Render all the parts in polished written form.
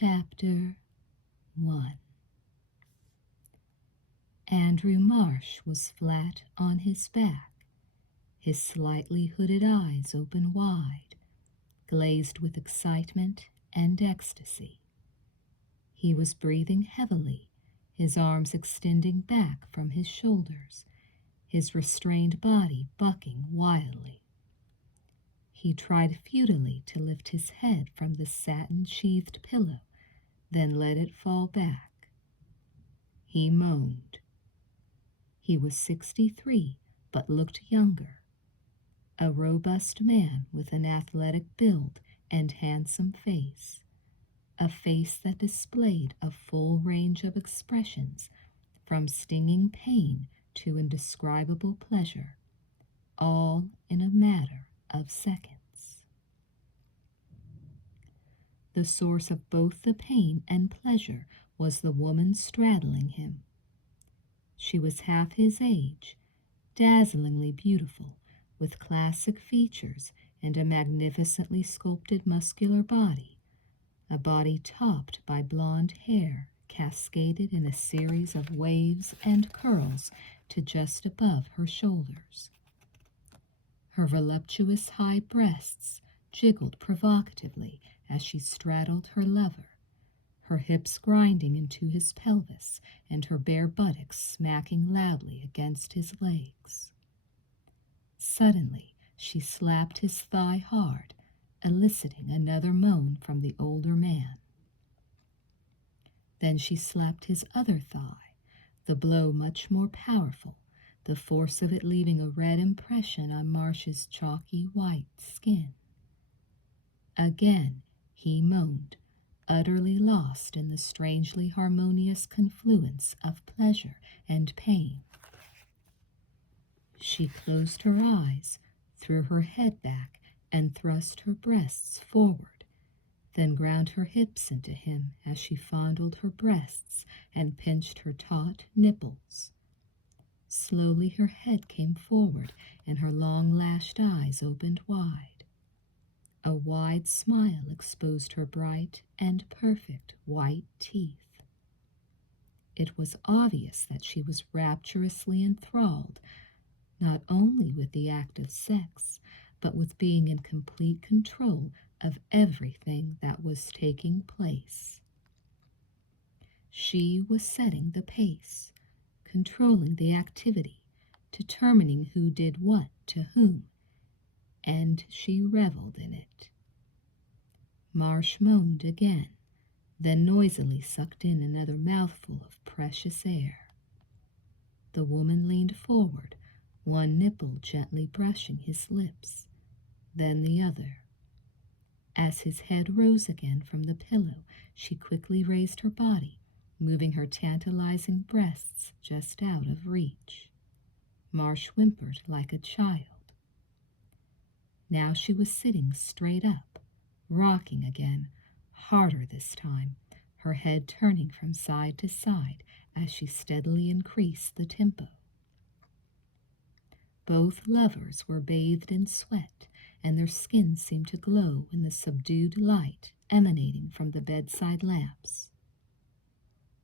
Chapter 1. Andrew Marsh was flat on his back, his slightly hooded eyes open wide, glazed with excitement and ecstasy. He was breathing heavily, his arms extending back from his shoulders, his restrained body bucking wildly. He tried futilely to lift his head from the satin-sheathed pillow, then let it fall back. He moaned. He was 63, but looked younger. A robust man with an athletic build and handsome face. A face that displayed a full range of expressions, from stinging pain to indescribable pleasure, all in a matter of seconds. The source of both the pain and pleasure was the woman straddling him. She was half his age, dazzlingly beautiful, with classic features and a magnificently sculpted muscular body, a body topped by blonde hair cascaded in a series of waves and curls to just above her shoulders. Her voluptuous high breasts jiggled provocatively as she straddled her lover, her hips grinding into his pelvis and her bare buttocks smacking loudly against his legs. Suddenly, she slapped his thigh hard, eliciting another moan from the older man. Then she slapped his other thigh, the blow much more powerful, the force of it leaving a red impression on Marsh's chalky white skin. Again he moaned, utterly lost in the strangely harmonious confluence of pleasure and pain. She closed her eyes, threw her head back, and thrust her breasts forward, then ground her hips into him as she fondled her breasts and pinched her taut nipples. Slowly her head came forward and her long-lashed eyes opened wide. A wide smile exposed her bright and perfect white teeth. It was obvious that she was rapturously enthralled, not only with the act of sex, but with being in complete control of everything that was taking place. She was setting the pace, controlling the activity, determining who did what to whom, and she reveled in it. Marsh moaned again, then noisily sucked in another mouthful of precious air. The woman leaned forward, one nipple gently brushing his lips, then the other. As his head rose again from the pillow, she quickly raised her body, moving her tantalizing breasts just out of reach. Marsh whimpered like a child. Now she was sitting straight up, rocking again, harder this time, her head turning from side to side as she steadily increased the tempo. Both lovers were bathed in sweat, and their skins seemed to glow in the subdued light emanating from the bedside lamps.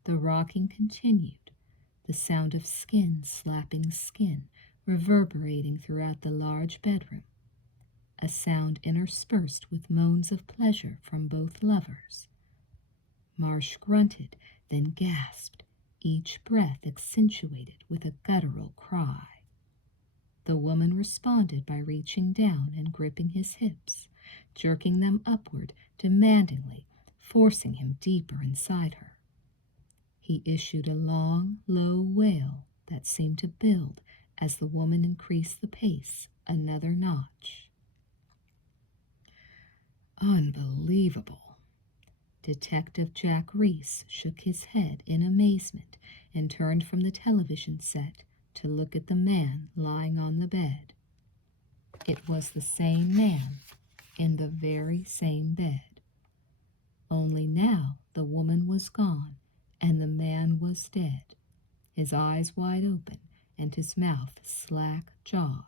The rocking continued, the sound of skin slapping skin reverberating throughout the large bedroom, a sound interspersed with moans of pleasure from both lovers. Marsh grunted, then gasped, each breath accentuated with a guttural cry. The woman responded by reaching down and gripping his hips, jerking them upward demandingly, forcing him deeper inside her. He issued a long, low wail that seemed to build as the woman increased the pace another notch. Unbelievable. Detective Jack Reese shook his head in amazement and turned from the television set to look at the man lying on the bed. It was the same man in the very same bed. Only now the woman was gone and the man was dead, his eyes wide open and his mouth slack-jawed.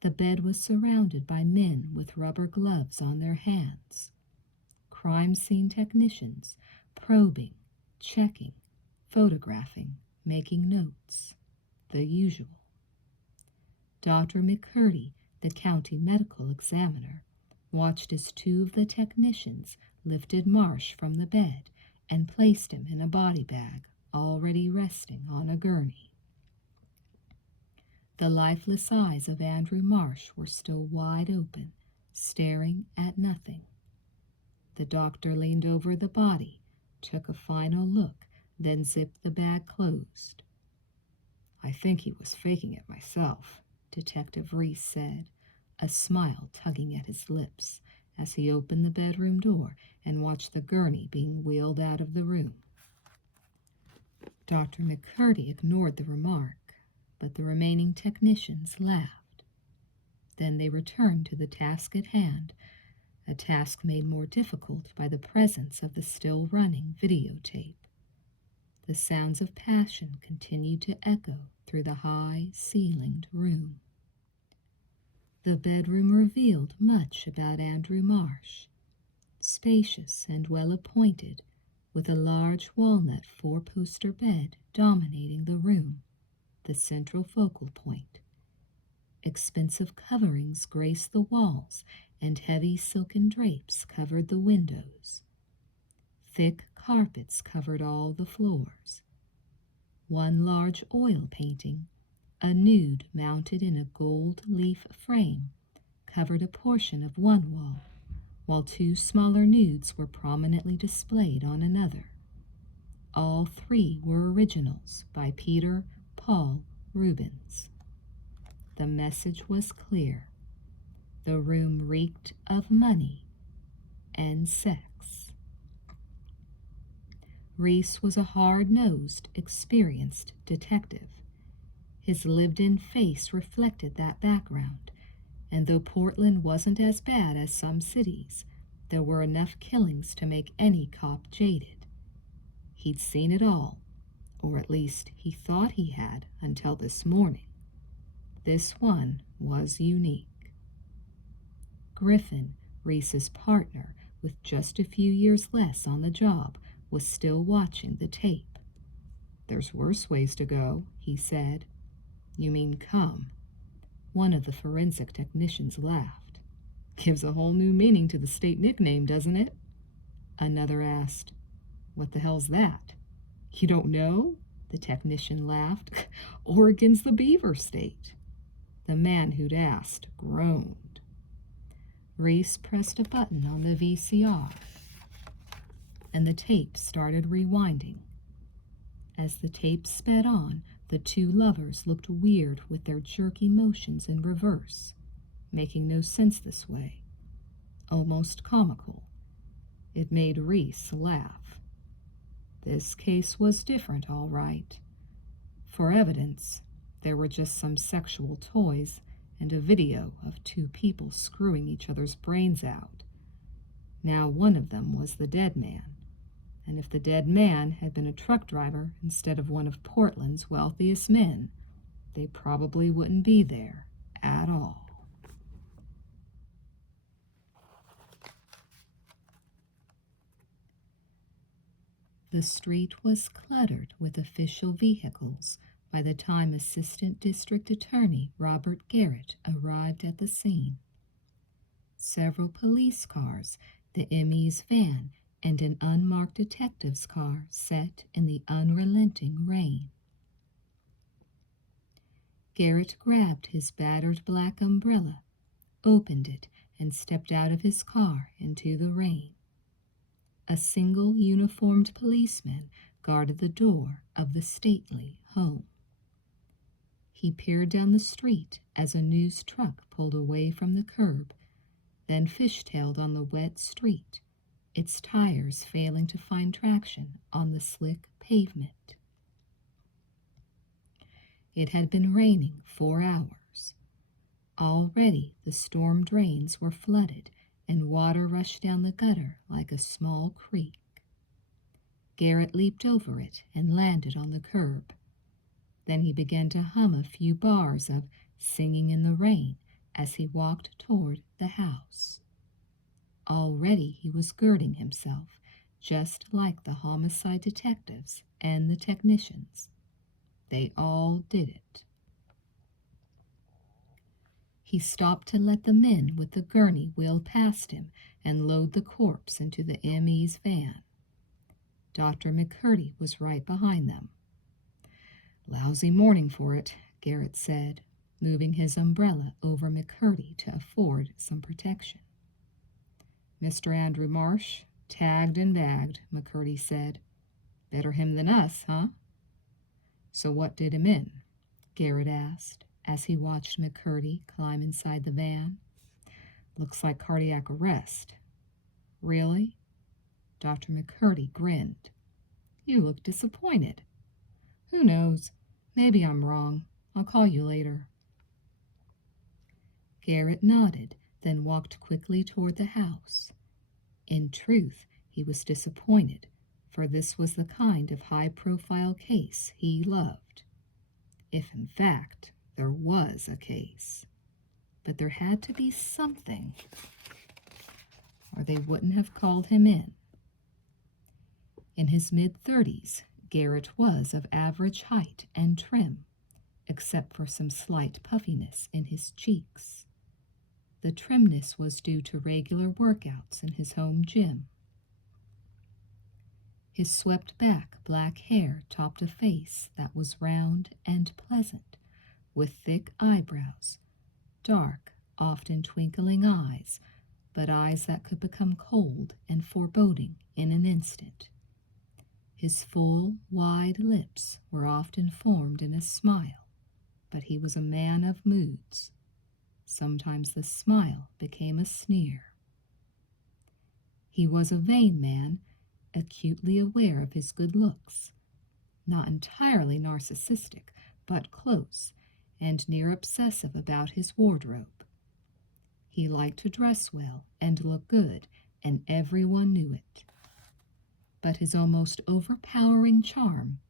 The bed was surrounded by men with rubber gloves on their hands. crime scene technicians, probing, checking, photographing, making notes. The usual. Dr. McCurdy, the county medical examiner, watched as two of the technicians lifted Marsh from the bed and placed him in a body bag already resting on a gurney. The lifeless eyes of Andrew Marsh were still wide open, staring at nothing. The doctor leaned over the body, took a final look, then zipped the bag closed. "I think he was faking it myself," Detective Reese said, a smile tugging at his lips as he opened the bedroom door and watched the gurney being wheeled out of the room. Dr. McCurdy ignored the remark, but the remaining technicians laughed. Then they returned to the task at hand, a task made more difficult by the presence of the still-running videotape. The sounds of passion continued to echo through the high-ceilinged room. The bedroom revealed much about Andrew Marsh. Spacious and well-appointed, with a large walnut four-poster bed dominating the room, the central focal point. Expensive coverings graced the walls, and heavy silken drapes covered the windows. Thick carpets covered all the floors. One large oil painting, a nude mounted in a gold leaf frame, covered a portion of one wall, while two smaller nudes were prominently displayed on another. All three were originals by Peter Paul Rubens. The message was clear. The room reeked of money and sex. Reese was a hard-nosed, experienced detective. His lived-in face reflected that background, and though Portland wasn't as bad as some cities, there were enough killings to make any cop jaded. He'd seen it all, or at least he thought he had until this morning. This one was unique. Griffin, Reese's partner, with just a few years less on the job, was still watching the tape. "There's worse ways to go," he said. "You mean come?" One of the forensic technicians laughed. "Gives a whole new meaning to the state nickname, doesn't it?" Another asked, "What the hell's that?" "You don't know?" The technician laughed. "Oregon's the beaver state." The man who'd asked groaned. Reese pressed a button on the VCR, and the tape started rewinding. As the tape sped on, the two lovers looked weird with their jerky motions in reverse, making no sense this way. Almost comical. It made Reese laugh. This case was different, all right. For evidence, there were just some sexual toys and a video of two people screwing each other's brains out. Now one of them was the dead man, and if the dead man had been a truck driver instead of one of Portland's wealthiest men, they probably wouldn't be there at all. The street was cluttered with official vehicles by the time Assistant District Attorney Robert Garrett arrived at the scene. Several police cars, the ME's van, and an unmarked detective's car sat in the unrelenting rain. Garrett grabbed his battered black umbrella, opened it, and stepped out of his car into the rain. A single uniformed policeman guarded the door of the stately home. He peered down the street as a news truck pulled away from the curb, then fishtailed on the wet street, its tires failing to find traction on the slick pavement. It had been raining 4 hours. Already the storm drains were flooded and water rushed down the gutter like a small creek. Garrett leaped over it and landed on the curb. Then he began to hum a few bars of Singing in the Rain as he walked toward the house. Already he was girding himself, just like the homicide detectives and the technicians. They all did it. He stopped to let the men with the gurney wheel past him and load the corpse into the ME's van. Dr. McCurdy was right behind them. "Lousy morning for it," Garrett said, moving his umbrella over McCurdy to afford some protection. "Mr. Andrew Marsh, tagged and bagged," McCurdy said. "Better him than us, huh?" "So what did him in?" Garrett asked, as he watched McCurdy climb inside the van. "Looks like cardiac arrest." "Really?" Dr. McCurdy grinned. "You look disappointed." "Who knows? Maybe I'm wrong. I'll call you later." Garrett nodded, then walked quickly toward the house. In truth, he was disappointed, for this was the kind of high-profile case he loved. If, in fact, there was a case. But there had to be something, or they wouldn't have called him in. In his mid-30s, Garrett was of average height and trim, except for some slight puffiness in his cheeks. The trimness was due to regular workouts in his home gym. His swept-back black hair topped a face that was round and pleasant, with thick eyebrows, dark, often twinkling eyes, but eyes that could become cold and foreboding in an instant. His full, wide lips were often formed in a smile, but he was a man of moods. Sometimes the smile became a sneer. He was a vain man, acutely aware of his good looks, not entirely narcissistic, but close, and near obsessive about his wardrobe. He liked to dress well and look good, and everyone knew it. But his almost overpowering charm,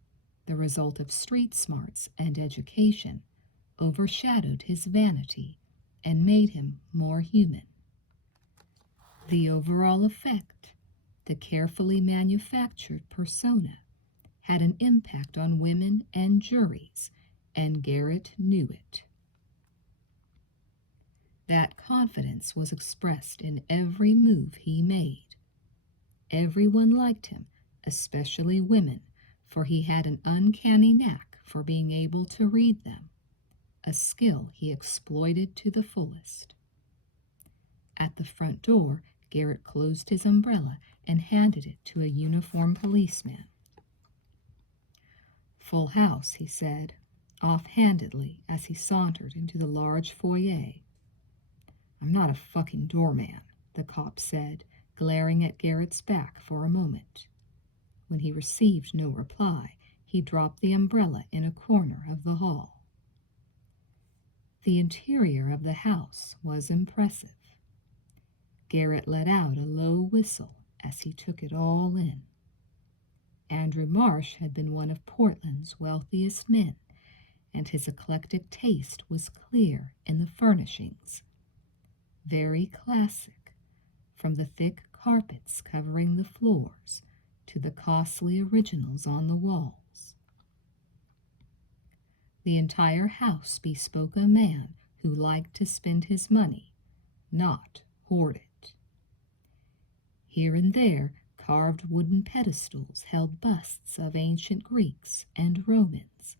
the result of street smarts and education, overshadowed his vanity and made him more human. The overall effect, the carefully manufactured persona, had an impact on women and juries, and Garrett knew it. That confidence was expressed in every move he made. Everyone liked him, especially women, for he had an uncanny knack for being able to read them, a skill he exploited to the fullest. At the front door, Garrett closed his umbrella and handed it to a uniformed policeman. "Full house," he said, offhandedly, as he sauntered into the large foyer. "I'm not a fucking doorman," the cop said, glaring at Garrett's back for a moment. When he received no reply, he dropped the umbrella in a corner of the hall. The interior of the house was impressive. Garrett let out a low whistle as he took it all in. Andrew Marsh had been one of Portland's wealthiest men, and his eclectic taste was clear in the furnishings. Very classic, from the thick carpets covering the floors to the costly originals on the walls. The entire house bespoke a man who liked to spend his money, not hoard it. Here and there, carved wooden pedestals held busts of ancient Greeks and Romans,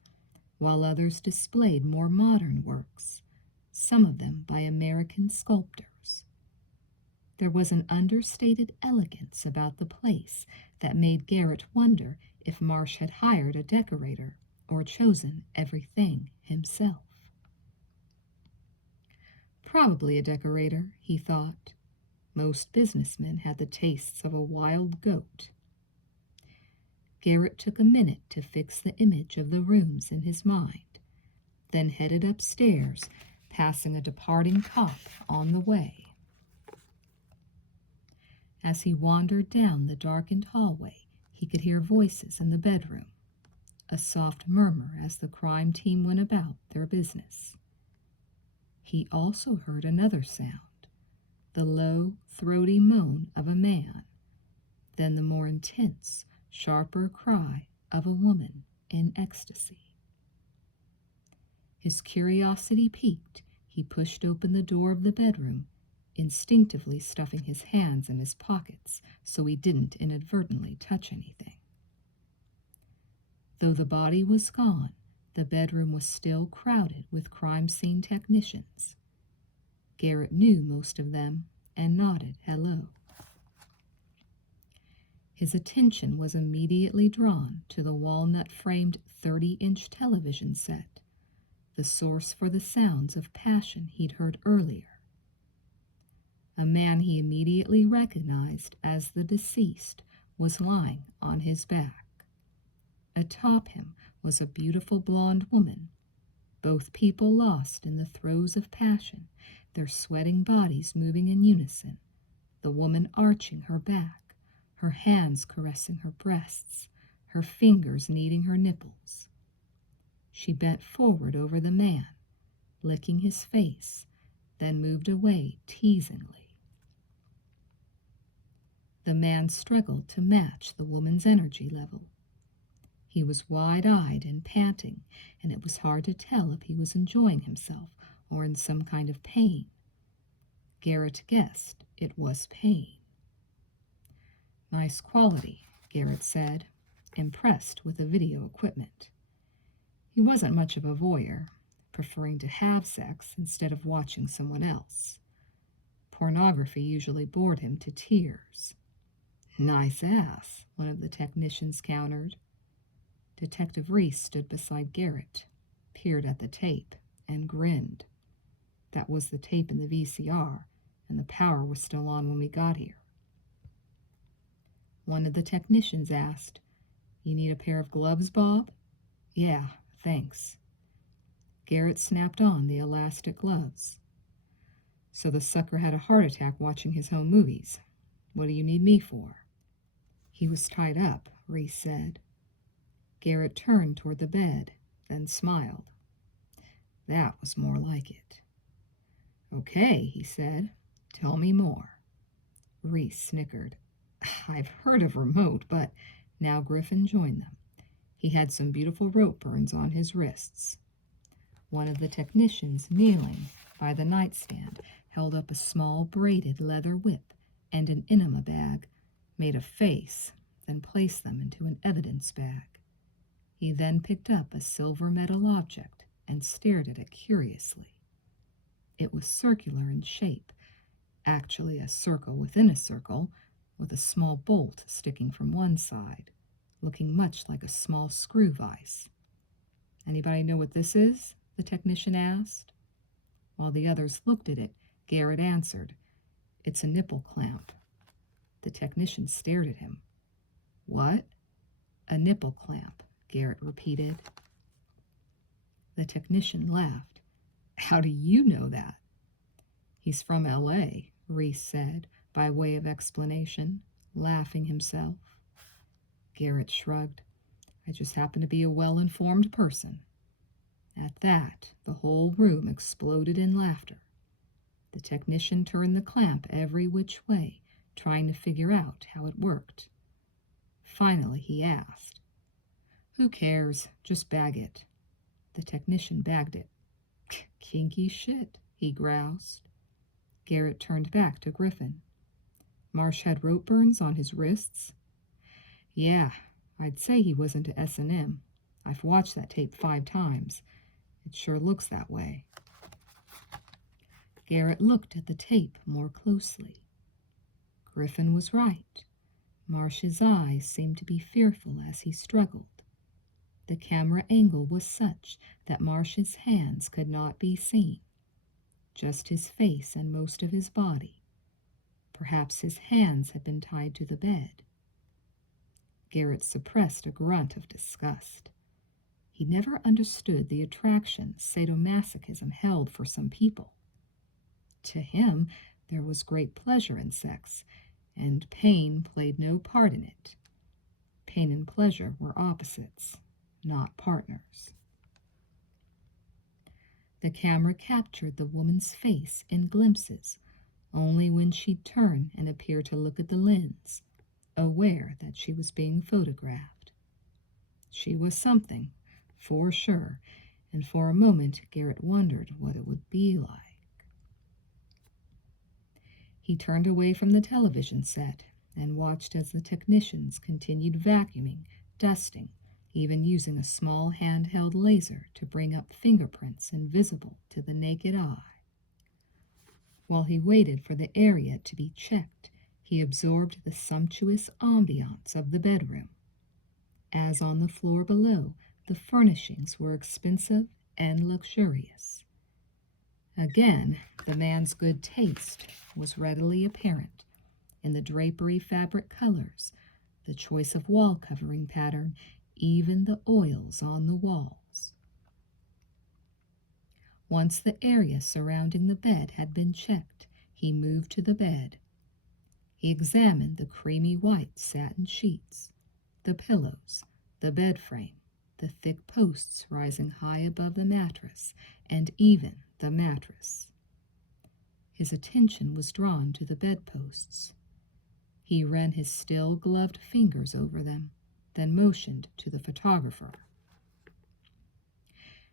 while others displayed more modern works, some of them by American sculptors. There was an understated elegance about the place that made Garrett wonder if Marsh had hired a decorator or chosen everything himself. Probably a decorator, he thought. Most businessmen had the tastes of a wild goat. Garrett took a minute to fix the image of the rooms in his mind, then headed upstairs, passing a departing cop on the way. As he wandered down the darkened hallway, he could hear voices in the bedroom, a soft murmur as the crime team went about their business. He also heard another sound, the low, throaty moan of a man, then the more intense, sharper cry of a woman in ecstasy. His curiosity piqued, he pushed open the door of the bedroom, instinctively stuffing his hands in his pockets so he didn't inadvertently touch anything. Though the body was gone, the bedroom was still crowded with crime scene technicians. Garrett knew most of them and nodded hello. His attention was immediately drawn to the walnut-framed 30-inch television set, the source for the sounds of passion he'd heard earlier. A man he immediately recognized as the deceased was lying on his back. Atop him was a beautiful blonde woman, both people lost in the throes of passion, their sweating bodies moving in unison, the woman arching her back, her hands caressing her breasts, her fingers kneading her nipples. She bent forward over the man, licking his face, then moved away teasingly. The man struggled to match the woman's energy level. He was wide-eyed and panting, and it was hard to tell if he was enjoying himself or in some kind of pain. Garrett guessed it was pain. "Nice quality," Garrett said, impressed with the video equipment. He wasn't much of a voyeur, preferring to have sex instead of watching someone else. Pornography usually bored him to tears. "Nice ass," one of the technicians countered. Detective Reese stood beside Garrett, peered at the tape, and grinned. That was the tape in the VCR, and the power was still on when we got here. One of the technicians asked, "You need a pair of gloves, Bob?" "Yeah, thanks." Garrett snapped on the elastic gloves. "So the sucker had a heart attack watching his home movies. What do you need me for?" "He was tied up," Reese said. Garrett turned toward the bed, then smiled. That was more like it. "Okay," he said. "Tell me more." Reese snickered. "I've heard of remote, but..." Now Griffin joined them. He had some beautiful rope burns on his wrists. One of the technicians, kneeling by the nightstand, held up a small braided leather whip and an enema bag, made a face, then placed them into an evidence bag. He then picked up a silver metal object and stared at it curiously. It was circular in shape, actually a circle within a circle, with a small bolt sticking from one side, looking much like a small screw vise. "Anybody know what this is?" the technician asked. While the others looked at it, Garrett answered, "It's a nipple clamp." The technician stared at him. "What?" "A nipple clamp," Garrett repeated. The technician laughed. "How do you know that?" "He's from L.A., Reese said, by way of explanation, laughing himself. Garrett shrugged. "I just happen to be a well-informed person." At that, the whole room exploded in laughter. The technician turned the clamp every which way, trying to figure out how it worked. Finally, he asked, "Who cares? Just bag it." The technician bagged it. "Kinky shit," he groused. Garrett turned back to Griffin. "Marsh had rope burns on his wrists?" "Yeah, I'd say he was into S&M. I've watched that tape 5 times. It sure looks that way." Garrett looked at the tape more closely. Griffin was right. Marsh's eyes seemed to be fearful as he struggled. The camera angle was such that Marsh's hands could not be seen, just his face and most of his body. Perhaps his hands had been tied to the bed. Garrett suppressed a grunt of disgust. He never understood the attraction sadomasochism held for some people. To him, there was great pleasure in sex, and pain played no part in it. Pain and pleasure were opposites, not partners. The camera captured the woman's face in glimpses, only when she'd turn and appear to look at the lens, aware that she was being photographed. She was something, for sure, and for a moment Garrett wondered what it would be like. He turned away from the television set and watched as the technicians continued vacuuming, dusting, even using a small handheld laser to bring up fingerprints invisible to the naked eye. While he waited for the area to be checked, he absorbed the sumptuous ambiance of the bedroom. As on the floor below, the furnishings were expensive and luxurious. Again, the man's good taste was readily apparent in the drapery fabric colors, the choice of wall covering pattern, even the oils on the walls. Once the area surrounding the bed had been checked, he moved to the bed. He examined the creamy white satin sheets, the pillows, the bed frame, the thick posts rising high above the mattress, and even the mattress. His attention was drawn to the bedposts. He ran his still gloved fingers over them, then motioned to the photographer.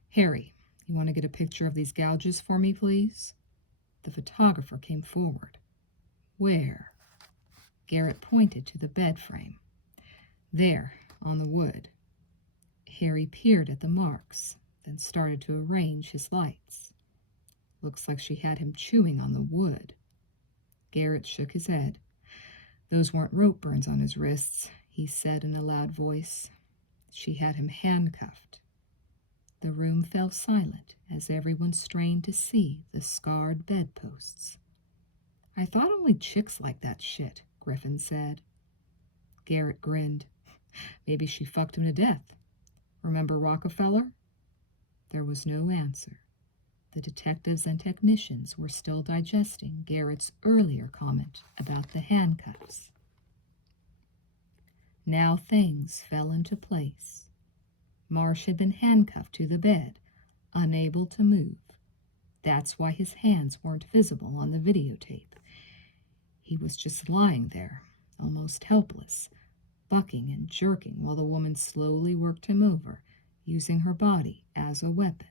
"Harry, you want to get a picture of these gouges for me, please?" The photographer came forward. "Where?" Garrett pointed to the bed frame. "There, on the wood." Harry peered at the marks, then started to arrange his lights. "Looks like she had him chewing on the wood." Garrett shook his head. "Those weren't rope burns on his wrists," he said in a loud voice. "She had him handcuffed." The room fell silent as everyone strained to see the scarred bedposts. "I thought only chicks like that shit," Griffin said. Garrett grinned. "Maybe she fucked him to death. Remember Rockefeller?" There was no answer. The detectives and technicians were still digesting Garrett's earlier comment about the handcuffs. Now things fell into place. Marsh had been handcuffed to the bed, unable to move. That's why his hands weren't visible on the videotape. He was just lying there, almost helpless, bucking and jerking while the woman slowly worked him over, using her body as a weapon,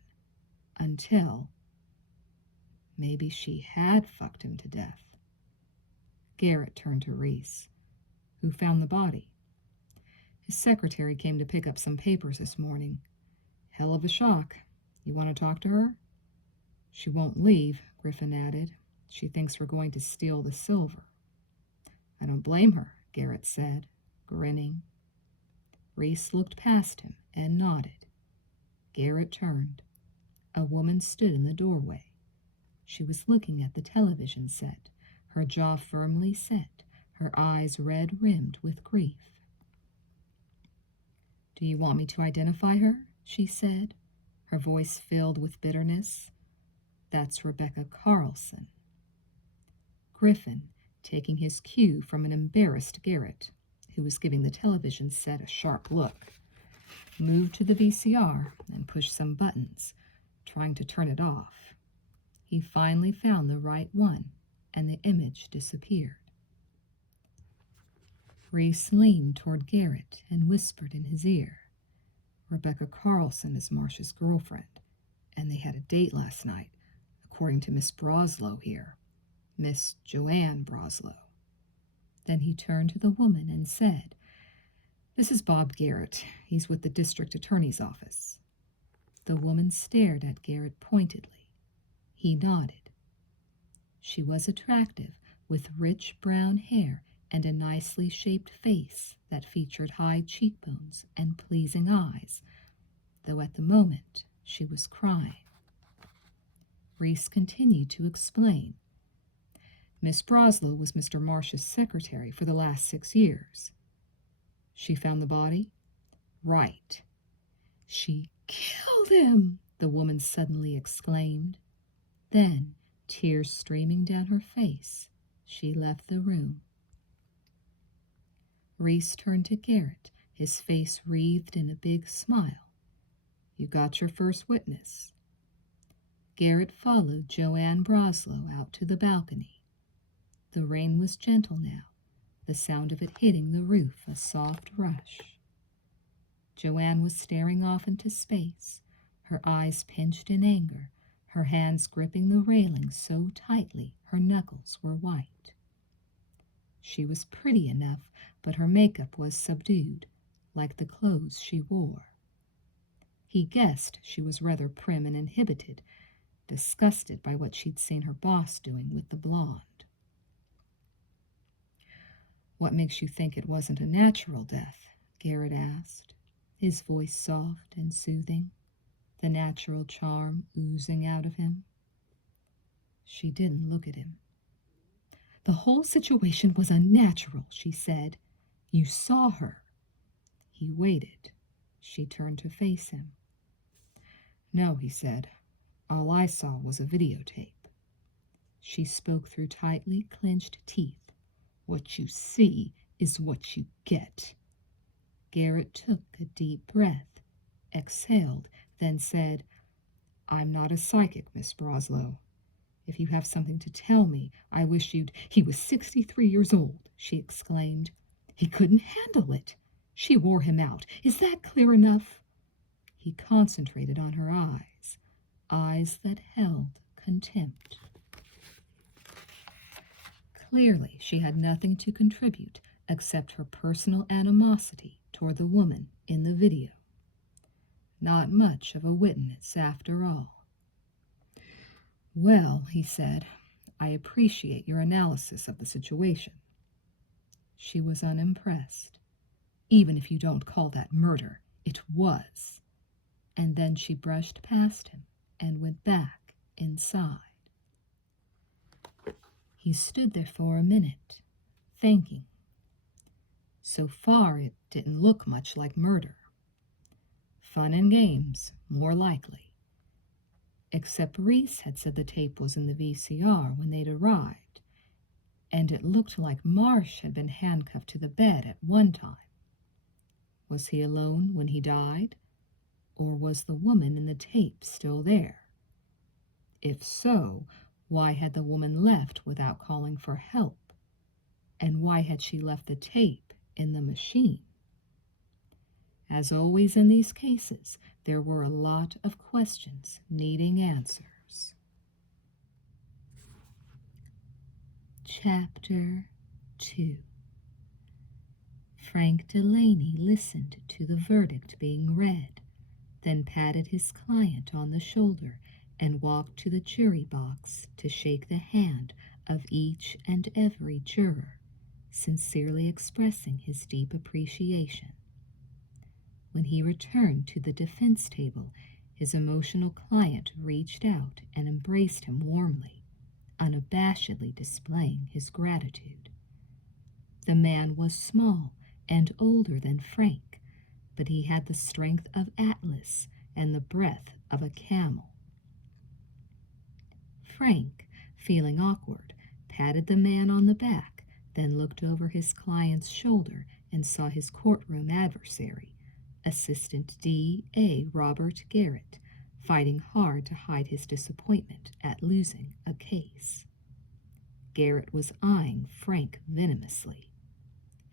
until maybe she had fucked him to death. Garrett turned to Reese. "Who found the body?" "His secretary came to pick up some papers this morning. Hell of a shock. You want to talk to her?" "She won't leave," Griffin added. "She thinks we're going to steal the silver." "I don't blame her," Garrett said, grinning. Reese looked past him and nodded. Garrett turned. A woman stood in the doorway. She was looking at the television set, her jaw firmly set, her eyes red-rimmed with grief. "Do you want me to identify her?" she said, her voice filled with bitterness. "That's Rebecca Carlson." Griffin, taking his cue from an embarrassed Garrett, who was giving the television set a sharp look, moved to the VCR and pushed some buttons, trying to turn it off. He finally found the right one, and the image disappeared. Reese leaned toward Garrett and whispered in his ear, "Rebecca Carlson is Marsh's girlfriend, and they had a date last night, according to Miss Broslow here, Miss Joanne Broslow." Then he turned to the woman and said, "This is Bob Garrett. He's with the district attorney's office." The woman stared at Garrett pointedly. He nodded. She was attractive, with rich brown hair and a nicely shaped face that featured high cheekbones and pleasing eyes, though at the moment she was crying. Reese continued to explain. "Miss Broslow was Mr. Marsh's secretary for the last 6 years. She found the body?" "Right." "She killed him!" the woman suddenly exclaimed. Then, tears streaming down her face, she left the room. Reese turned to Garrett, his face wreathed in a big smile. "You got your first witness." Garrett followed Joanne Broslow out to the balcony. The rain was gentle now, the sound of it hitting the roof a soft rush. Joanne was staring off into space, her eyes pinched in anger, her hands gripping the railing so tightly her knuckles were white. She was pretty enough, but her makeup was subdued, like the clothes she wore. He guessed she was rather prim and inhibited, disgusted by what she'd seen her boss doing with the blonde. "What makes you think it wasn't a natural death?" Garrett asked, his voice soft and soothing, the natural charm oozing out of him. She didn't look at him. "The whole situation was unnatural," she said. "You saw her." He waited. She turned to face him. "No," he said. "All I saw was a videotape." She spoke through tightly clenched teeth. "What you see is what you get." Garrett took a deep breath, exhaled, then said, "I'm not a psychic, Miss Broslow. If you have something to tell me, I wish you'd—" "He was 63 years old," she exclaimed. "He couldn't handle it. She wore him out. Is that clear enough?" He concentrated on her eyes, eyes that held contempt. Clearly, she had nothing to contribute except her personal animosity toward the woman in the video. Not much of a witness, after all. "Well," he said, "I appreciate your analysis of the situation." She was unimpressed. "Even if you don't call that murder, it was." And then she brushed past him and went back inside. He stood there for a minute, thinking. So far, it didn't look much like murder. Fun and games, more likely. Except Reese had said the tape was in the VCR when they'd arrived, and it looked like Marsh had been handcuffed to the bed at one time. Was he alone when he died? Or was the woman in the tape still there? If so, why had the woman left without calling for help? And why had she left the tape in the machine? As always in these cases, there were a lot of questions needing answers. Chapter 2. Frank Delaney listened to the verdict being read, then patted his client on the shoulder and walked to the jury box to shake the hand of each and every juror, sincerely expressing his deep appreciation. When he returned to the defense table, his emotional client reached out and embraced him warmly, unabashedly displaying his gratitude. The man was small and older than Frank, but he had the strength of Atlas and the breath of a camel. Frank, feeling awkward, patted the man on the back, then looked over his client's shoulder and saw his courtroom adversary, Assistant D.A. Robert Garrett, fighting hard to hide his disappointment at losing a case. Garrett was eyeing Frank venomously.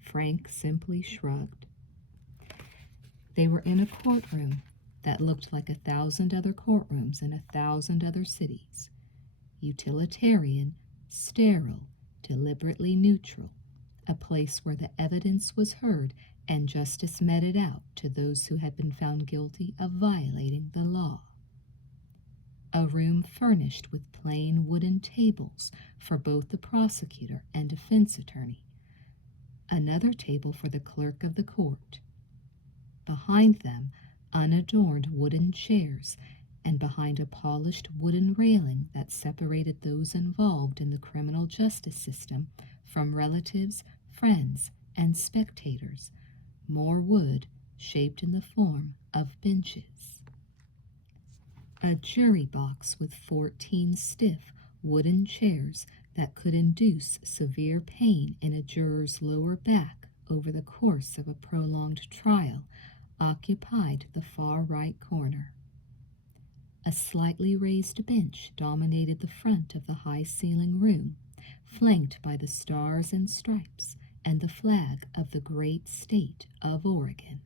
Frank simply shrugged. They were in a courtroom that looked like 1,000 other courtrooms in 1,000 other cities. Utilitarian, sterile, deliberately neutral, a place where the evidence was heard and justice meted out to those who had been found guilty of violating the law. A room furnished with plain wooden tables for both the prosecutor and defense attorney. Another table for the clerk of the court. Behind them, unadorned wooden chairs, and behind a polished wooden railing that separated those involved in the criminal justice system from relatives, friends, and spectators, more wood shaped in the form of benches. A jury box with 14 stiff wooden chairs that could induce severe pain in a juror's lower back over the course of a prolonged trial occupied the far right corner. A slightly raised bench dominated the front of the high-ceiling room, flanked by the stars and stripes and the flag of the great state of Oregon.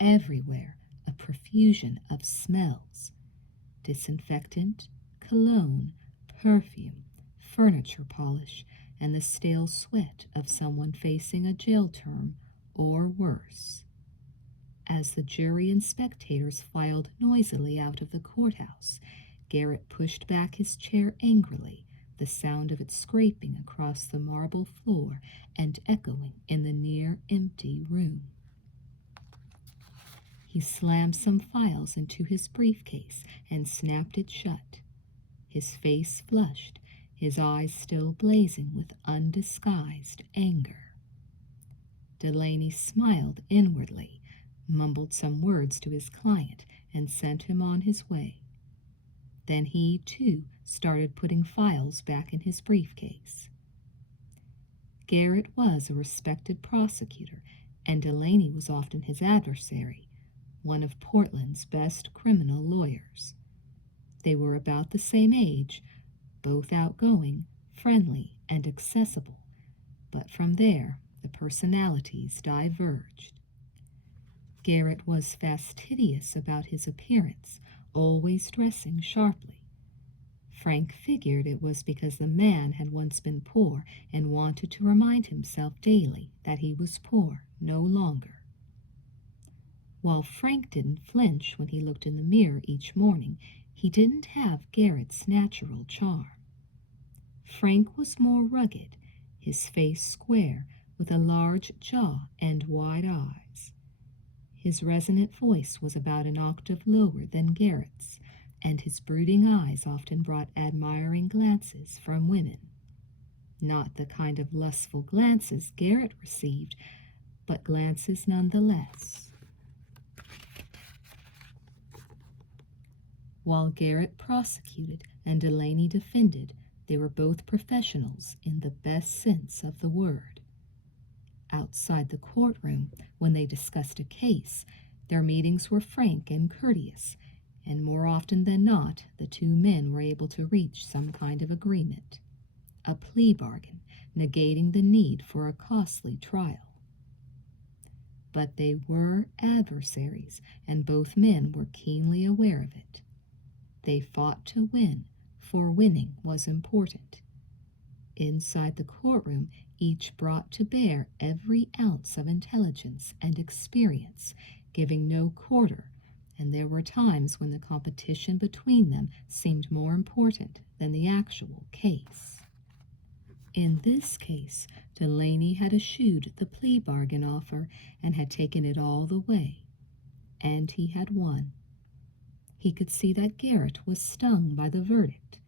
Everywhere a profusion of smells: disinfectant, cologne, perfume, furniture polish, and the stale sweat of someone facing a jail term or worse. As the jury and spectators filed noisily out of the courthouse, Garrett pushed back his chair angrily, the sound of it scraping across the marble floor and echoing in the near-empty room. He slammed some files into his briefcase and snapped it shut. His face flushed, his eyes still blazing with undisguised anger. Delaney smiled inwardly, mumbled some words to his client, and sent him on his way. Then he, too, started putting files back in his briefcase. Garrett was a respected prosecutor, and Delaney was often his adversary, one of Portland's best criminal lawyers. They were about the same age, both outgoing, friendly, and accessible, but from there the personalities diverged. Garrett was fastidious about his appearance, always dressing sharply. Frank figured it was because the man had once been poor and wanted to remind himself daily that he was poor no longer. While Frank didn't flinch when he looked in the mirror each morning, he didn't have Garrett's natural charm. Frank was more rugged, his face square, with a large jaw and wide eyes. His resonant voice was about an octave lower than Garrett's, and his brooding eyes often brought admiring glances from women. Not the kind of lustful glances Garrett received, but glances nonetheless. While Garrett prosecuted and Delaney defended, they were both professionals in the best sense of the word. Outside the courtroom, when they discussed a case, their meetings were frank and courteous, and more often than not, the two men were able to reach some kind of agreement, a plea bargain, negating the need for a costly trial. But they were adversaries, and both men were keenly aware of it. They fought to win, for winning was important. Inside the courtroom, each brought to bear every ounce of intelligence and experience, giving no quarter, and there were times when the competition between them seemed more important than the actual case. In this case, Delaney had eschewed the plea bargain offer and had taken it all the way, and he had won. He could see that Garrett was stung by the verdict.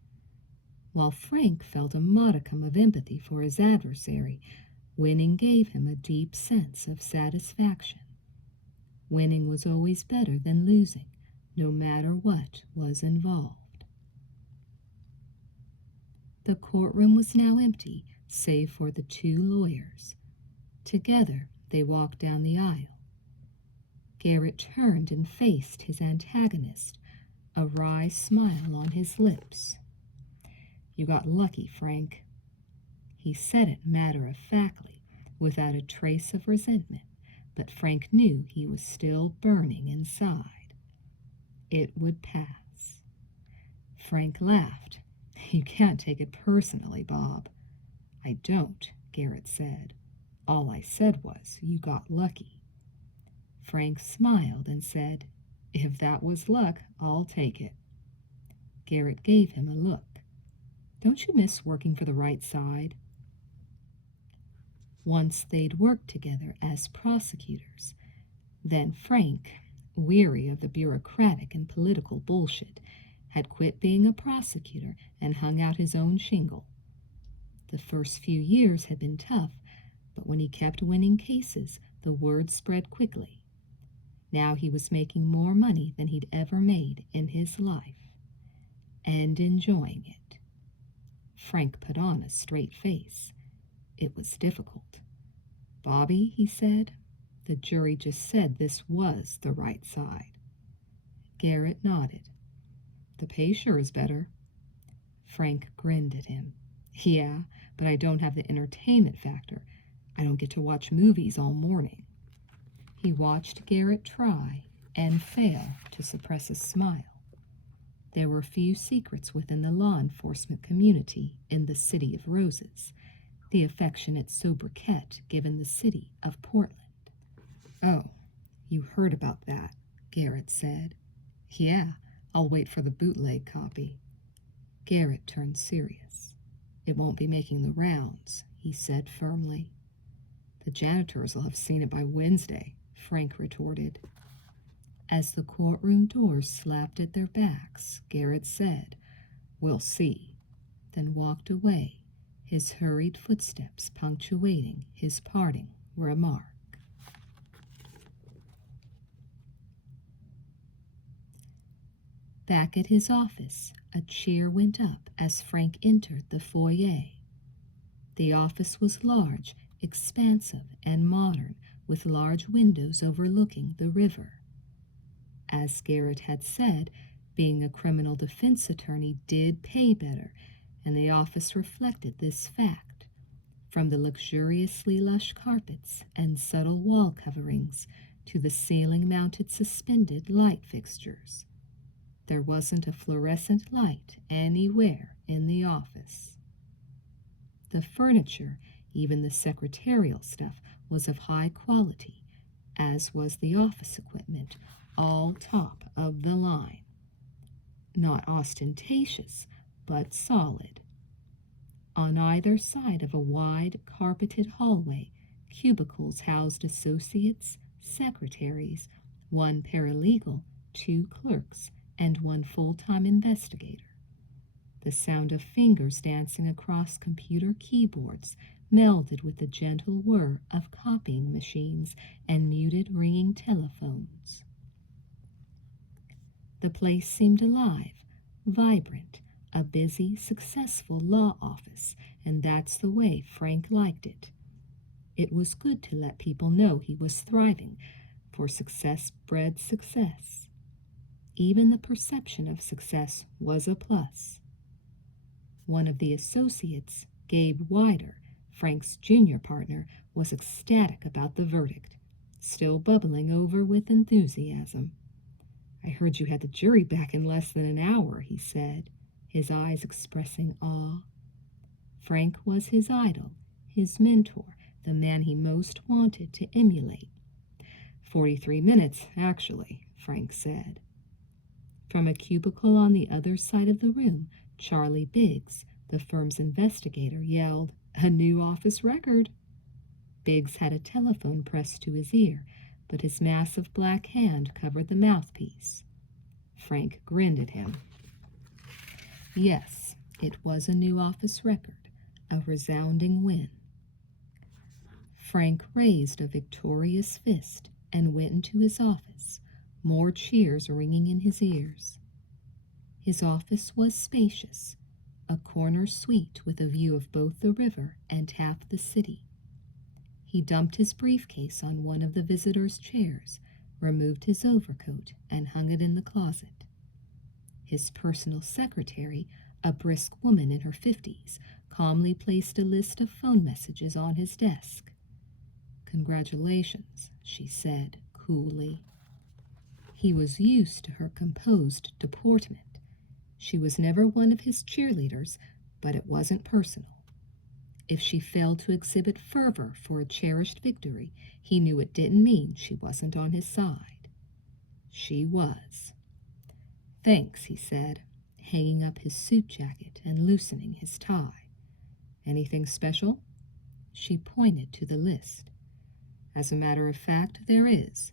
While Frank felt a modicum of empathy for his adversary, winning gave him a deep sense of satisfaction. Winning was always better than losing, no matter what was involved. The courtroom was now empty, save for the two lawyers. Together they walked down the aisle. Garrett turned and faced his antagonist, a wry smile on his lips. "You got lucky, Frank." He said it matter-of-factly, without a trace of resentment, but Frank knew he was still burning inside. It would pass. Frank laughed. "You can't take it personally, Bob." "I don't," Garrett said. "All I said was, you got lucky." Frank smiled and said, "If that was luck, I'll take it." Garrett gave him a look. "Don't you miss working for the right side?" Once they'd worked together as prosecutors. Then Frank, weary of the bureaucratic and political bullshit, had quit being a prosecutor and hung out his own shingle. The first few years had been tough, but when he kept winning cases, the word spread quickly. Now he was making more money than he'd ever made in his life, and enjoying it. Frank put on a straight face. It was difficult. "Bobby," he said, "the jury just said this was the right side." Garrett nodded. "The pay sure is better." Frank grinned at him. Yeah, but I don't have the entertainment factor. I don't get to watch movies all morning. He watched Garrett try and fail to suppress a smile. There were few secrets within the law enforcement community in the City of Roses, the affectionate sobriquet given the city of Portland. Oh, you heard about that, Garrett said. Yeah, I'll wait for the bootleg copy. Garrett turned serious. It won't be making the rounds, he said firmly. The janitors will have seen it by Wednesday, Frank retorted. As the courtroom doors slapped at their backs, Garrett said, "We'll see," then walked away, his hurried footsteps punctuating his parting remark. Back at his office, a cheer went up as Frank entered the foyer. The office was large, expansive, and modern, with large windows overlooking the river. As Garrett had said, being a criminal defense attorney did pay better, and the office reflected this fact. From the luxuriously lush carpets and subtle wall coverings to the ceiling-mounted suspended light fixtures, there wasn't a fluorescent light anywhere in the office. The furniture, even the secretarial stuff, was of high quality, as was the office equipment, all top of the line. Not ostentatious, but solid. On either side of a wide, carpeted hallway, cubicles housed associates, secretaries, one paralegal, 2 clerks, and 1 full-time investigator. The sound of fingers dancing across computer keyboards melded with the gentle whir of copying machines and muted ringing telephones. The place seemed alive, vibrant, a busy, successful law office, and that's the way Frank liked it. It was good to let people know he was thriving, for success bred success. Even the perception of success was a plus. One of the associates, Gabe Wider, Frank's junior partner, was ecstatic about the verdict, still bubbling over with enthusiasm. "I heard you had the jury back in less than an hour," he said, his eyes expressing awe. Frank was his idol, his mentor, the man he most wanted to emulate. 43 minutes, actually," Frank said. From a cubicle on the other side of the room, Charlie Biggs, the firm's investigator, yelled, "A new office record." Biggs had a telephone pressed to his ear, but his massive black hand covered the mouthpiece. Frank grinned at him. Yes, it was a new office record, a resounding win. Frank raised a victorious fist and went into his office, more cheers ringing in his ears. His office was spacious, a corner suite with a view of both the river and half the city. He dumped his briefcase on one of the visitors' chairs, removed his overcoat, and hung it in the closet. His personal secretary, a brisk woman in her 50s, calmly placed a list of phone messages on his desk. "Congratulations," she said coolly. He was used to her composed deportment. She was never one of his cheerleaders, but it wasn't personal. If she failed to exhibit fervor for a cherished victory, he knew it didn't mean she wasn't on his side. She was. "Thanks," he said, hanging up his suit jacket and loosening his tie. "Anything special?" She pointed to the list. "As a matter of fact, there is.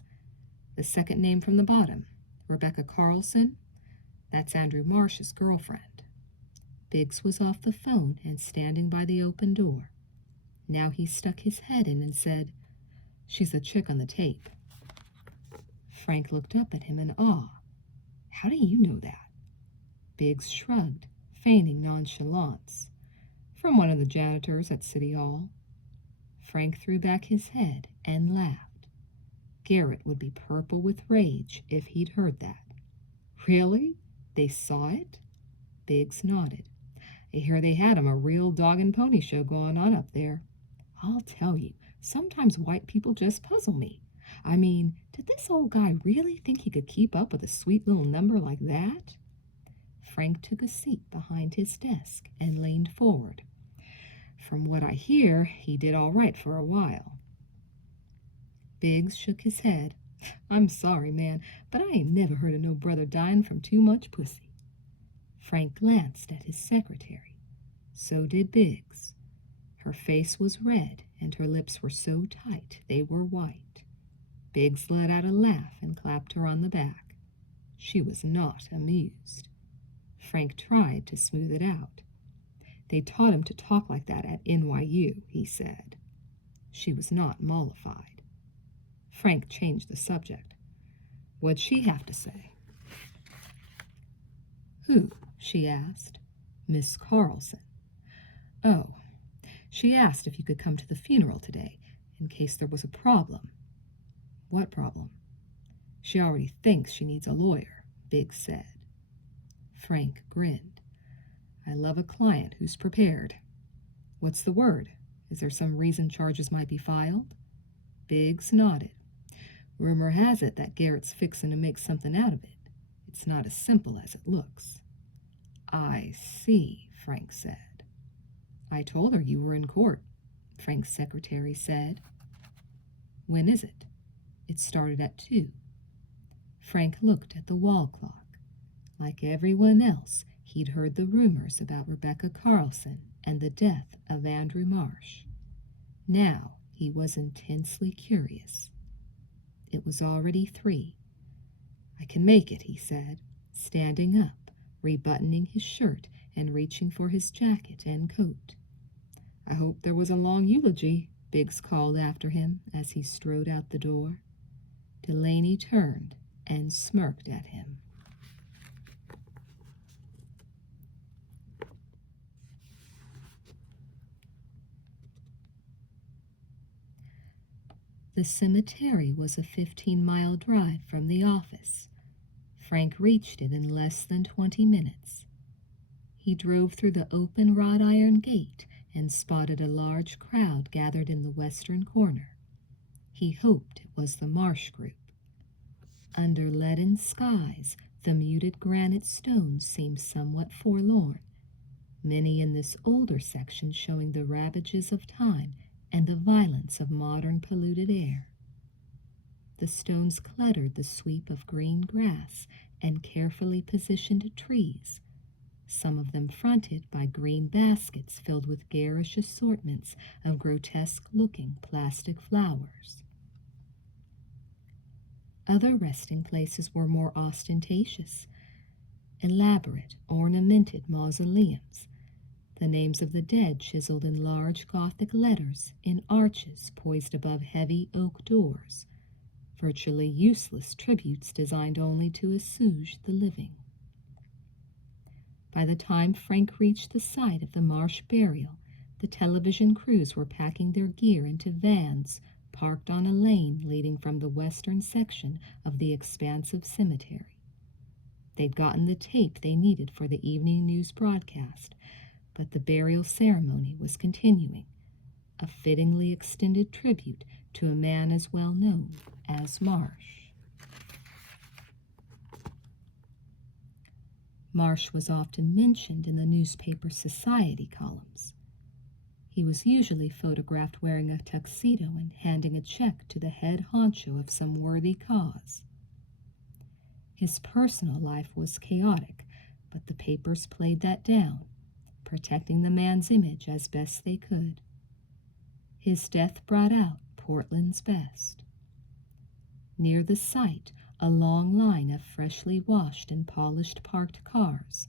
The second name from the bottom, Rebecca Carlson, that's Andrew Marsh's girlfriend." Biggs was off the phone and standing by the open door. Now he stuck his head in and said, "She's the chick on the tape." Frank looked up at him in awe. "How do you know that?" Biggs shrugged, feigning nonchalance. "From one of the janitors at City Hall." Frank threw back his head and laughed. Garrett would be purple with rage if he'd heard that. "Really? They saw it?" Biggs nodded. I hear they had 'em a real dog and pony show going on up there. I'll tell you, sometimes white people just puzzle me. I mean, did this old guy really think he could keep up with a sweet little number like that?" Frank took a seat behind his desk and leaned forward. "From what I hear, he did all right for a while." Biggs shook his head. "I'm sorry, man, but I ain't never heard of no brother dying from too much pussy." Frank glanced at his secretary. So did Biggs. Her face was red, and her lips were so tight they were white. Biggs let out a laugh and clapped her on the back. She was not amused. Frank tried to smooth it out. "They taught him to talk like that at NYU, he said." She was not mollified. Frank changed the subject. "What'd she have to say?" "Who?" she asked. "Miss Carlson." "Oh, she asked if you could come to the funeral today, in case there was a problem." "What problem?" "She already thinks she needs a lawyer," Biggs said. Frank grinned. "I love a client who's prepared." "What's the word? Is there some reason charges might be filed?" Biggs nodded. "Rumor has it that Garrett's fixin' to make something out of it. It's not as simple as it looks." "I see," Frank said. "I told her you were in court," Frank's secretary said. "When is it?" "It started at 2. Frank looked at the wall clock. Like everyone else, he'd heard the rumors about Rebecca Carlson and the death of Andrew Marsh. Now he was intensely curious. It was already 3. "I can make it," he said, standing up, rebuttoning his shirt and reaching for his jacket and coat. "I hope there was a long eulogy," Biggs called after him as he strode out the door. Delaney turned and smirked at him. The cemetery was a 15-mile drive from the office. Frank reached it in less than 20 minutes. He drove through the open wrought iron gate and spotted a large crowd gathered in the western corner. He hoped it was the Marsh group. Under leaden skies, the muted granite stones seemed somewhat forlorn, many in this older section showing the ravages of time and the violence of modern polluted air. The stones cluttered the sweep of green grass and carefully positioned trees, some of them fronted by green baskets filled with garish assortments of grotesque-looking plastic flowers. Other resting places were more ostentatious, elaborate, ornamented mausoleums, the names of the dead chiseled in large Gothic letters in arches poised above heavy oak doors, virtually useless tributes designed only to assuage the living. By the time Frank reached the site of the Marsh burial, the television crews were packing their gear into vans parked on a lane leading from the western section of the expansive cemetery. They'd gotten the tape they needed for the evening news broadcast, but the burial ceremony was continuing, a fittingly extended tribute to a man as well known as Marsh. Marsh was often mentioned in the newspaper society columns. He was usually photographed wearing a tuxedo and handing a check to the head honcho of some worthy cause. His personal life was chaotic, but the papers played that down, protecting the man's image as best they could. His death brought out Portland's best. Near the site, a long line of freshly washed and polished parked cars,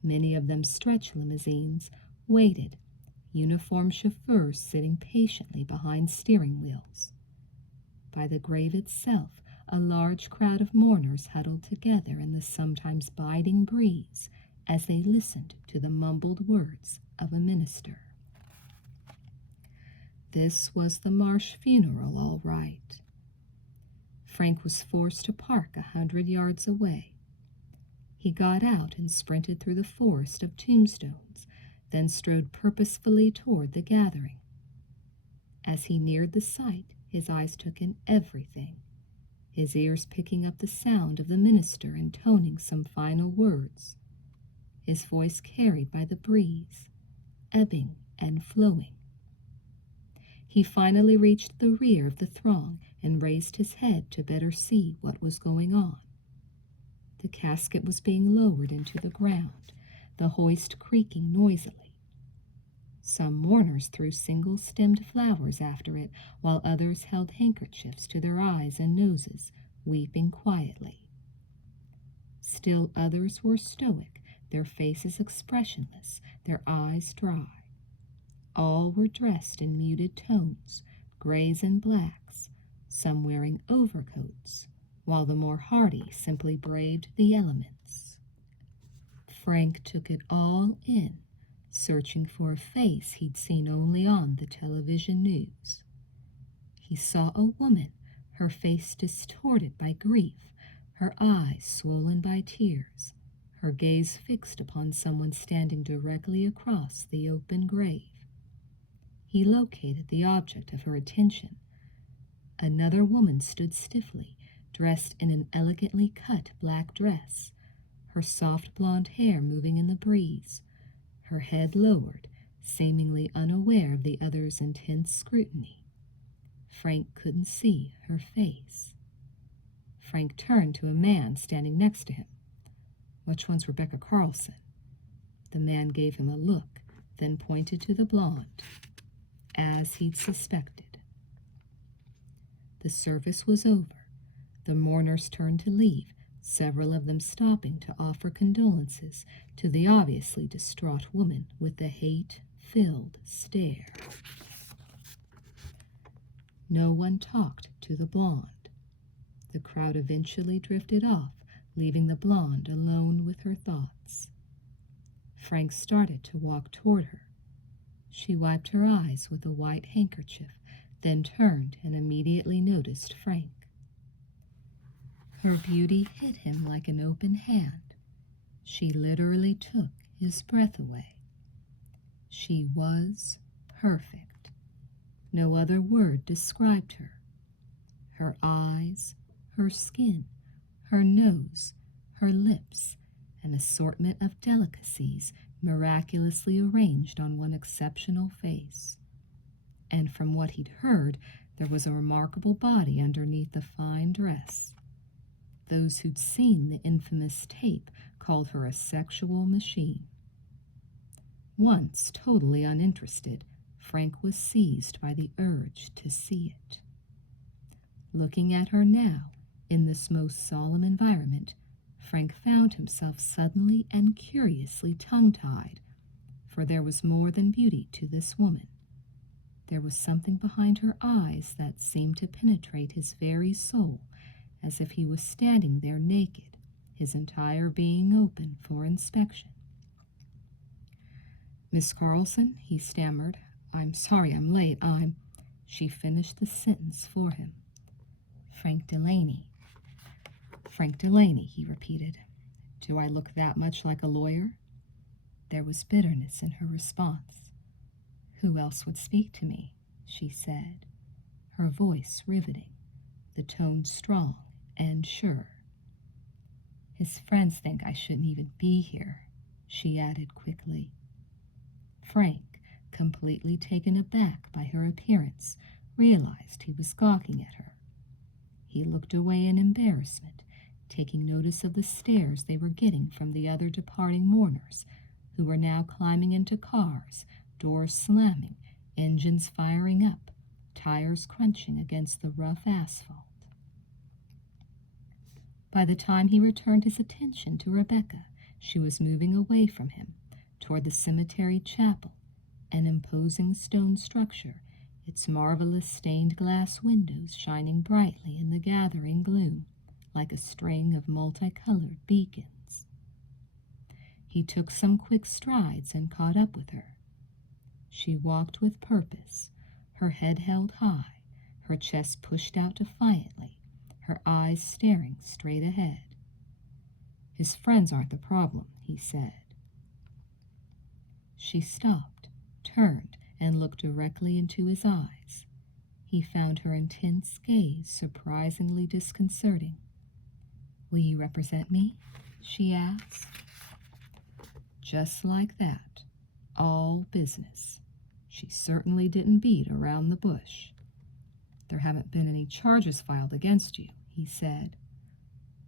many of them stretch limousines, waited, uniformed chauffeurs sitting patiently behind steering wheels. By the grave itself, a large crowd of mourners huddled together in the sometimes biting breeze as they listened to the mumbled words of a minister. This was the Marsh funeral, all right. Frank was forced to park 100 yards away. He got out and sprinted through the forest of tombstones, then strode purposefully toward the gathering. As he neared the site, his eyes took in everything, his ears picking up the sound of the minister intoning some final words, his voice carried by the breeze, ebbing and flowing. He finally reached the rear of the throng and raised his head to better see what was going on. The casket was being lowered into the ground, the hoist creaking noisily. Some mourners threw single-stemmed flowers after it, while others held handkerchiefs to their eyes and noses, weeping quietly. Still others were stoic, their faces expressionless, their eyes dry. All were dressed in muted tones, grays and blacks, some wearing overcoats, while the more hardy simply braved the elements. Frank took it all in, searching for a face he'd seen only on the television news. He saw a woman, her face distorted by grief, her eyes swollen by tears, her gaze fixed upon someone standing directly across the open grave. He located the object of her attention. Another woman stood stiffly, dressed in an elegantly cut black dress, her soft blonde hair moving in the breeze, her head lowered, seemingly unaware of the other's intense scrutiny. Frank couldn't see her face. Frank turned to a man standing next to him. "Which one's Rebecca Carlson?" The man gave him a look, then pointed to the blonde. As he'd suspected. The service was over. The mourners turned to leave, several of them stopping to offer condolences to the obviously distraught woman with the hate-filled stare. No one talked to the blonde. The crowd eventually drifted off, leaving the blonde alone with her thoughts. Frank started to walk toward her. She wiped her eyes with a white handkerchief, then turned and immediately noticed Frank. Her beauty hit him like an open hand. She literally took his breath away. She was perfect. No other word described her. Her eyes, her skin, her nose, her lips, an assortment of delicacies miraculously arranged on one exceptional face. And from what he'd heard, there was a remarkable body underneath the fine dress. Those who'd seen the infamous tape called her a sexual machine. Once totally uninterested, Frank was seized by the urge to see it. Looking at her now, in this most solemn environment, Frank found himself suddenly and curiously tongue-tied, for there was more than beauty to this woman. There was something behind her eyes that seemed to penetrate his very soul, as if he was standing there naked, his entire being open for inspection. "Miss Carlson," he stammered, "I'm sorry I'm late. She finished the sentence for him. Frank Delaney, he repeated. "Do I look that much like a lawyer?" There was bitterness in her response. "Who else would speak to me?" she said, her voice riveting, the tone strong and sure. "His friends think I shouldn't even be here," she added quickly. Frank, completely taken aback by her appearance, realized he was gawking at her. He looked away in embarrassment, taking notice of the stares they were getting from the other departing mourners, who were now climbing into cars, doors slamming, engines firing up, tires crunching against the rough asphalt. By the time he returned his attention to Rebecca, she was moving away from him, toward the cemetery chapel, an imposing stone structure, its marvelous stained glass windows shining brightly in the gathering gloom, like a string of multicolored beacons. He took some quick strides and caught up with her. She walked with purpose, her head held high, her chest pushed out defiantly, her eyes staring straight ahead. "His friends aren't the problem," he said. She stopped, turned, and looked directly into his eyes. He found her intense gaze surprisingly disconcerting. "Will you represent me?" she asked. Just like that. All business. She certainly didn't beat around the bush. "There haven't been any charges filed against you," he said.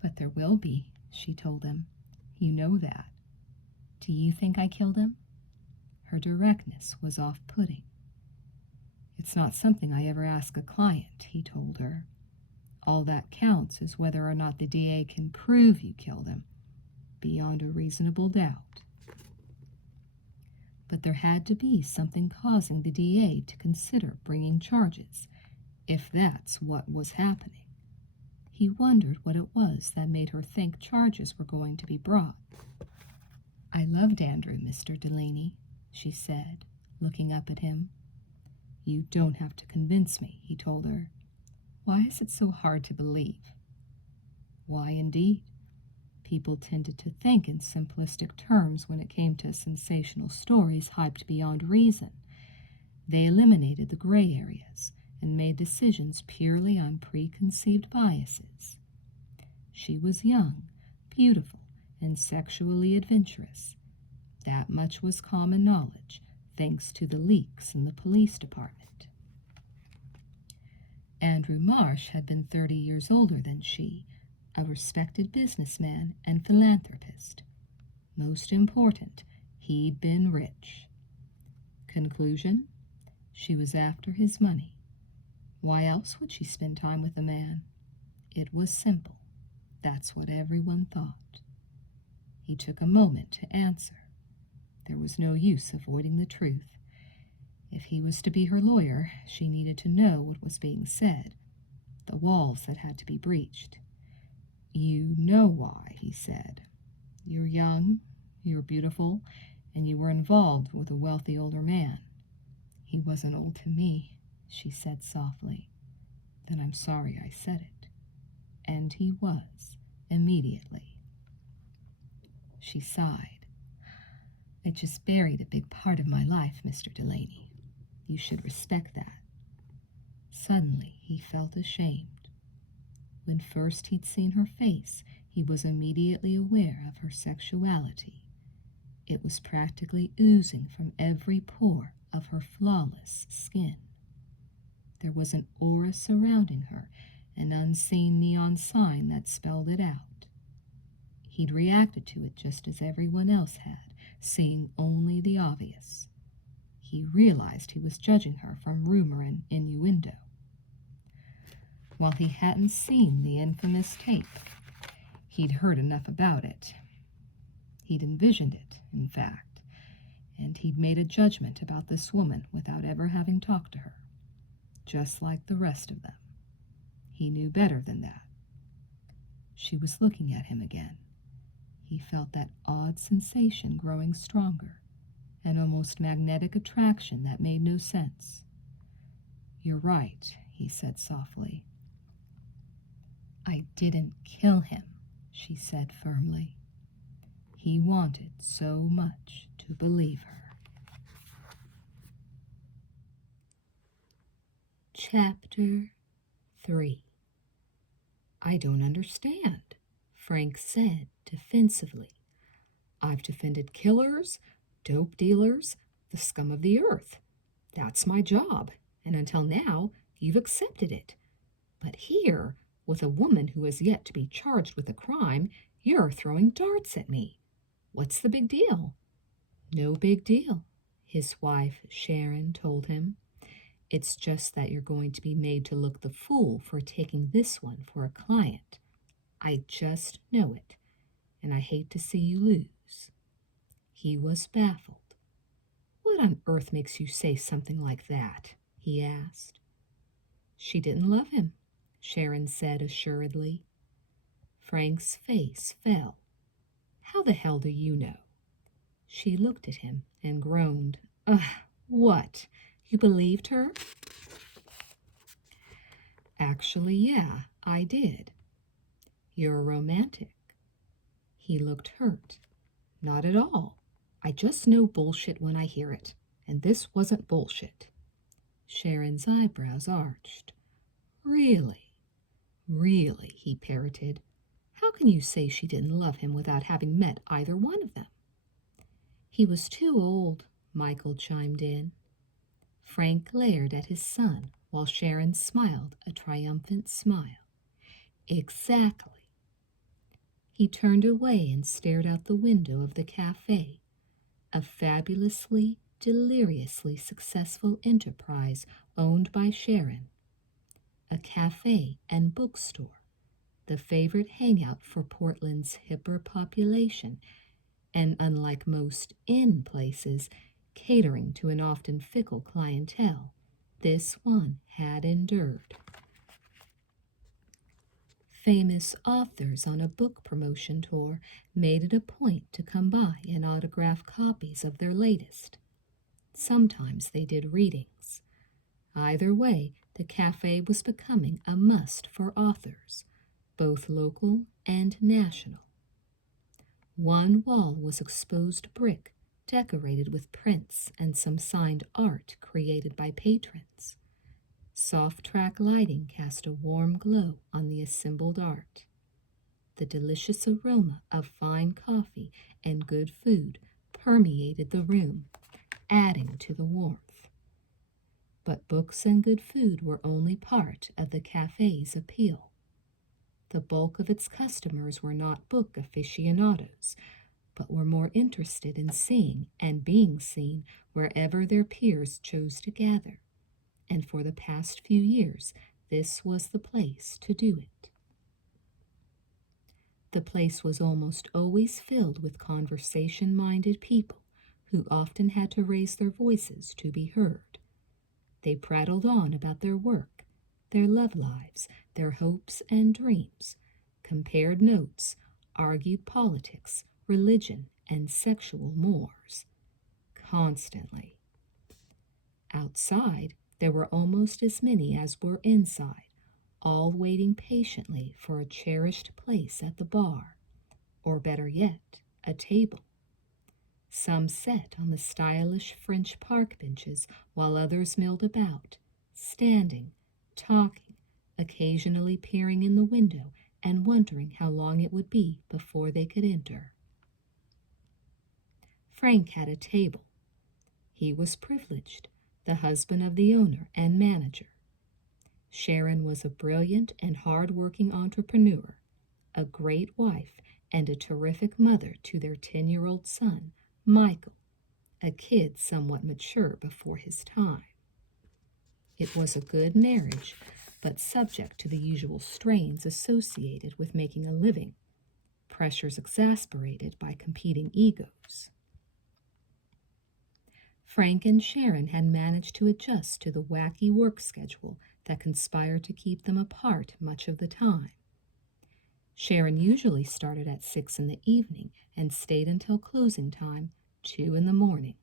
"But there will be," she told him. "You know that." "Do you think I killed him?" Her directness was off-putting. "It's not something I ever ask a client," he told her. "All that counts is whether or not the DA can prove you killed him, beyond a reasonable doubt." But there had to be something causing the DA to consider bringing charges, if that's what was happening. He wondered what it was that made her think charges were going to be brought. "I loved Andrew, Mr. Delaney," she said, looking up at him. "You don't have to convince me," he told her. "Why is it so hard to believe?" Why indeed? People tended to think in simplistic terms when it came to sensational stories hyped beyond reason. They eliminated the gray areas and made decisions purely on preconceived biases. She was young, beautiful, and sexually adventurous. That much was common knowledge, thanks to the leaks in the police department. Andrew Marsh had been 30 years older than she, a respected businessman and philanthropist. Most important, he'd been rich. Conclusion? She was after his money. Why else would she spend time with a man? It was simple. That's what everyone thought. He took a moment to answer. There was no use avoiding the truth. If he was to be her lawyer, she needed to know what was being said, the walls that had to be breached. "You know why," he said. "You're young, you're beautiful, and you were involved with a wealthy older man." "He wasn't old to me," she said softly. "Then I'm sorry I said it." And he was, immediately. She sighed. "It just buried a big part of my life, Mr. Delaney. You should respect that." Suddenly, he felt ashamed. When first he'd seen her face, he was immediately aware of her sexuality. It was practically oozing from every pore of her flawless skin. There was an aura surrounding her, an unseen neon sign that spelled it out. He'd reacted to it just as everyone else had, seeing only the obvious. He realized he was judging her from rumor and innuendo. While he hadn't seen the infamous tape, he'd heard enough about it. He'd envisioned it, in fact, and he'd made a judgment about this woman without ever having talked to her, just like the rest of them. He knew better than that. She was looking at him again. He felt that odd sensation growing stronger, an almost magnetic attraction that made no sense. "You're right," he said softly. "I didn't kill him," she said firmly. He wanted so much to believe her. Chapter 3. "I don't understand," Frank said defensively. "I've defended killers, dope dealers, the scum of the earth. That's my job, and until now, you've accepted it. But here, with a woman who has yet to be charged with a crime, you're throwing darts at me. What's the big deal?" "No big deal," his wife Sharon told him. "It's just that you're going to be made to look the fool for taking this one for a client. I just know it, and I hate to see you lose." He was baffled. "What on earth makes you say something like that?" he asked. "She didn't love him," Sharon said assuredly. Frank's face fell. "How the hell do you know?" She looked at him and groaned. "Ugh, what? You believed her?" "Actually, yeah, I did." "You're a romantic." He looked hurt. "Not at all. I just know bullshit when I hear it, and this wasn't bullshit. Sharon's eyebrows arched. Really? Really, he parroted. How can you say she didn't love him without having met either one of them? He was too old, Michael chimed in. Frank glared at his son while Sharon smiled a triumphant smile. Exactly. He turned away and stared out the window of the cafe, a fabulously, deliriously successful enterprise owned by Sharon. A cafe and bookstore, the favorite hangout for Portland's hipper population, and unlike most inn places, catering to an often fickle clientele, this one had endured. Famous authors on a book promotion tour made it a point to come by and autograph copies of their latest. Sometimes they did readings. Either way, the cafe was becoming a must for authors, both local and national. One wall was exposed brick, decorated with prints and some signed art created by patrons. Soft track lighting cast a warm glow on the assembled art. The delicious aroma of fine coffee and good food permeated the room, adding to the warmth. But books and good food were only part of the cafe's appeal. The bulk of its customers were not book aficionados, but were more interested in seeing and being seen wherever their peers chose to gather. And for the past few years, this was the place to do it. The place was almost always filled with conversation-minded people who often had to raise their voices to be heard. They prattled on about their work, their love lives, their hopes and dreams, compared notes, argued politics, religion, and sexual mores. Constantly. Outside, there were almost as many as were inside, all waiting patiently for a cherished place at the bar, or better yet, a table. Some sat on the stylish French park benches while others milled about, standing, talking, occasionally peering in the window and wondering how long it would be before they could enter. Frank had a table. He was privileged, the husband of the owner and manager. Sharon was a brilliant and hard-working entrepreneur, a great wife, and a terrific mother to their 10-year-old son, Michael, a kid somewhat mature before his time. It was a good marriage, but subject to the usual strains associated with making a living, pressures exasperated by competing egos. Frank and Sharon had managed to adjust to the wacky work schedule that conspired to keep them apart much of the time. Sharon usually started at 6 in the evening and stayed until closing time, 2 in the morning.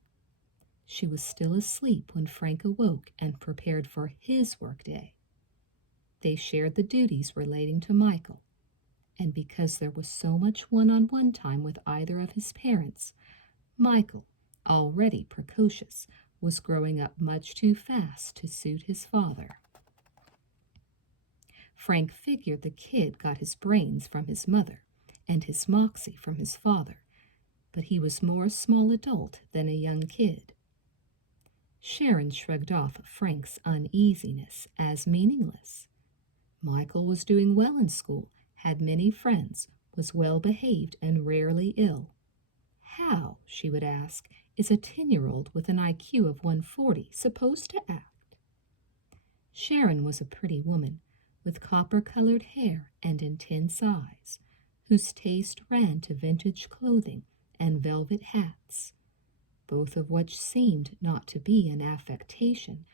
She was still asleep when Frank awoke and prepared for his workday. They shared the duties relating to Michael, and because there was so much one-on-one time with either of his parents, Michael, already precocious, was growing up much too fast to suit his father. Frank figured the kid got his brains from his mother and his moxie from his father, but he was more a small adult than a young kid. Sharon shrugged off Frank's uneasiness as meaningless. Michael was doing well in school, had many friends, was well-behaved and rarely ill. How, she would ask, is a 10-year-old with an IQ of 140 supposed to act? Sharon was a pretty woman, with copper-colored hair and intense eyes, whose taste ran to vintage clothing and velvet hats, both of which seemed not to be an affectation,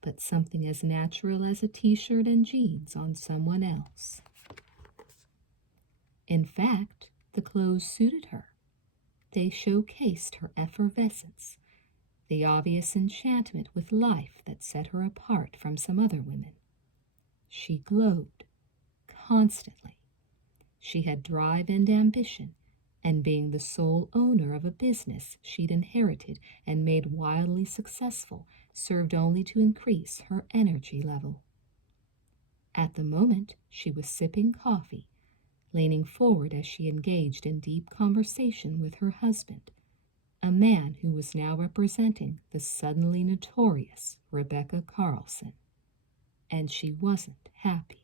but something as natural as a t-shirt and jeans on someone else. In fact, the clothes suited her. They showcased her effervescence, the obvious enchantment with life that set her apart from some other women. She glowed, constantly. She had drive and ambition, and being the sole owner of a business she'd inherited and made wildly successful served only to increase her energy level. At the moment, she was sipping coffee, leaning forward as she engaged in deep conversation with her husband, a man who was now representing the suddenly notorious Rebecca Carlson. And she wasn't happy.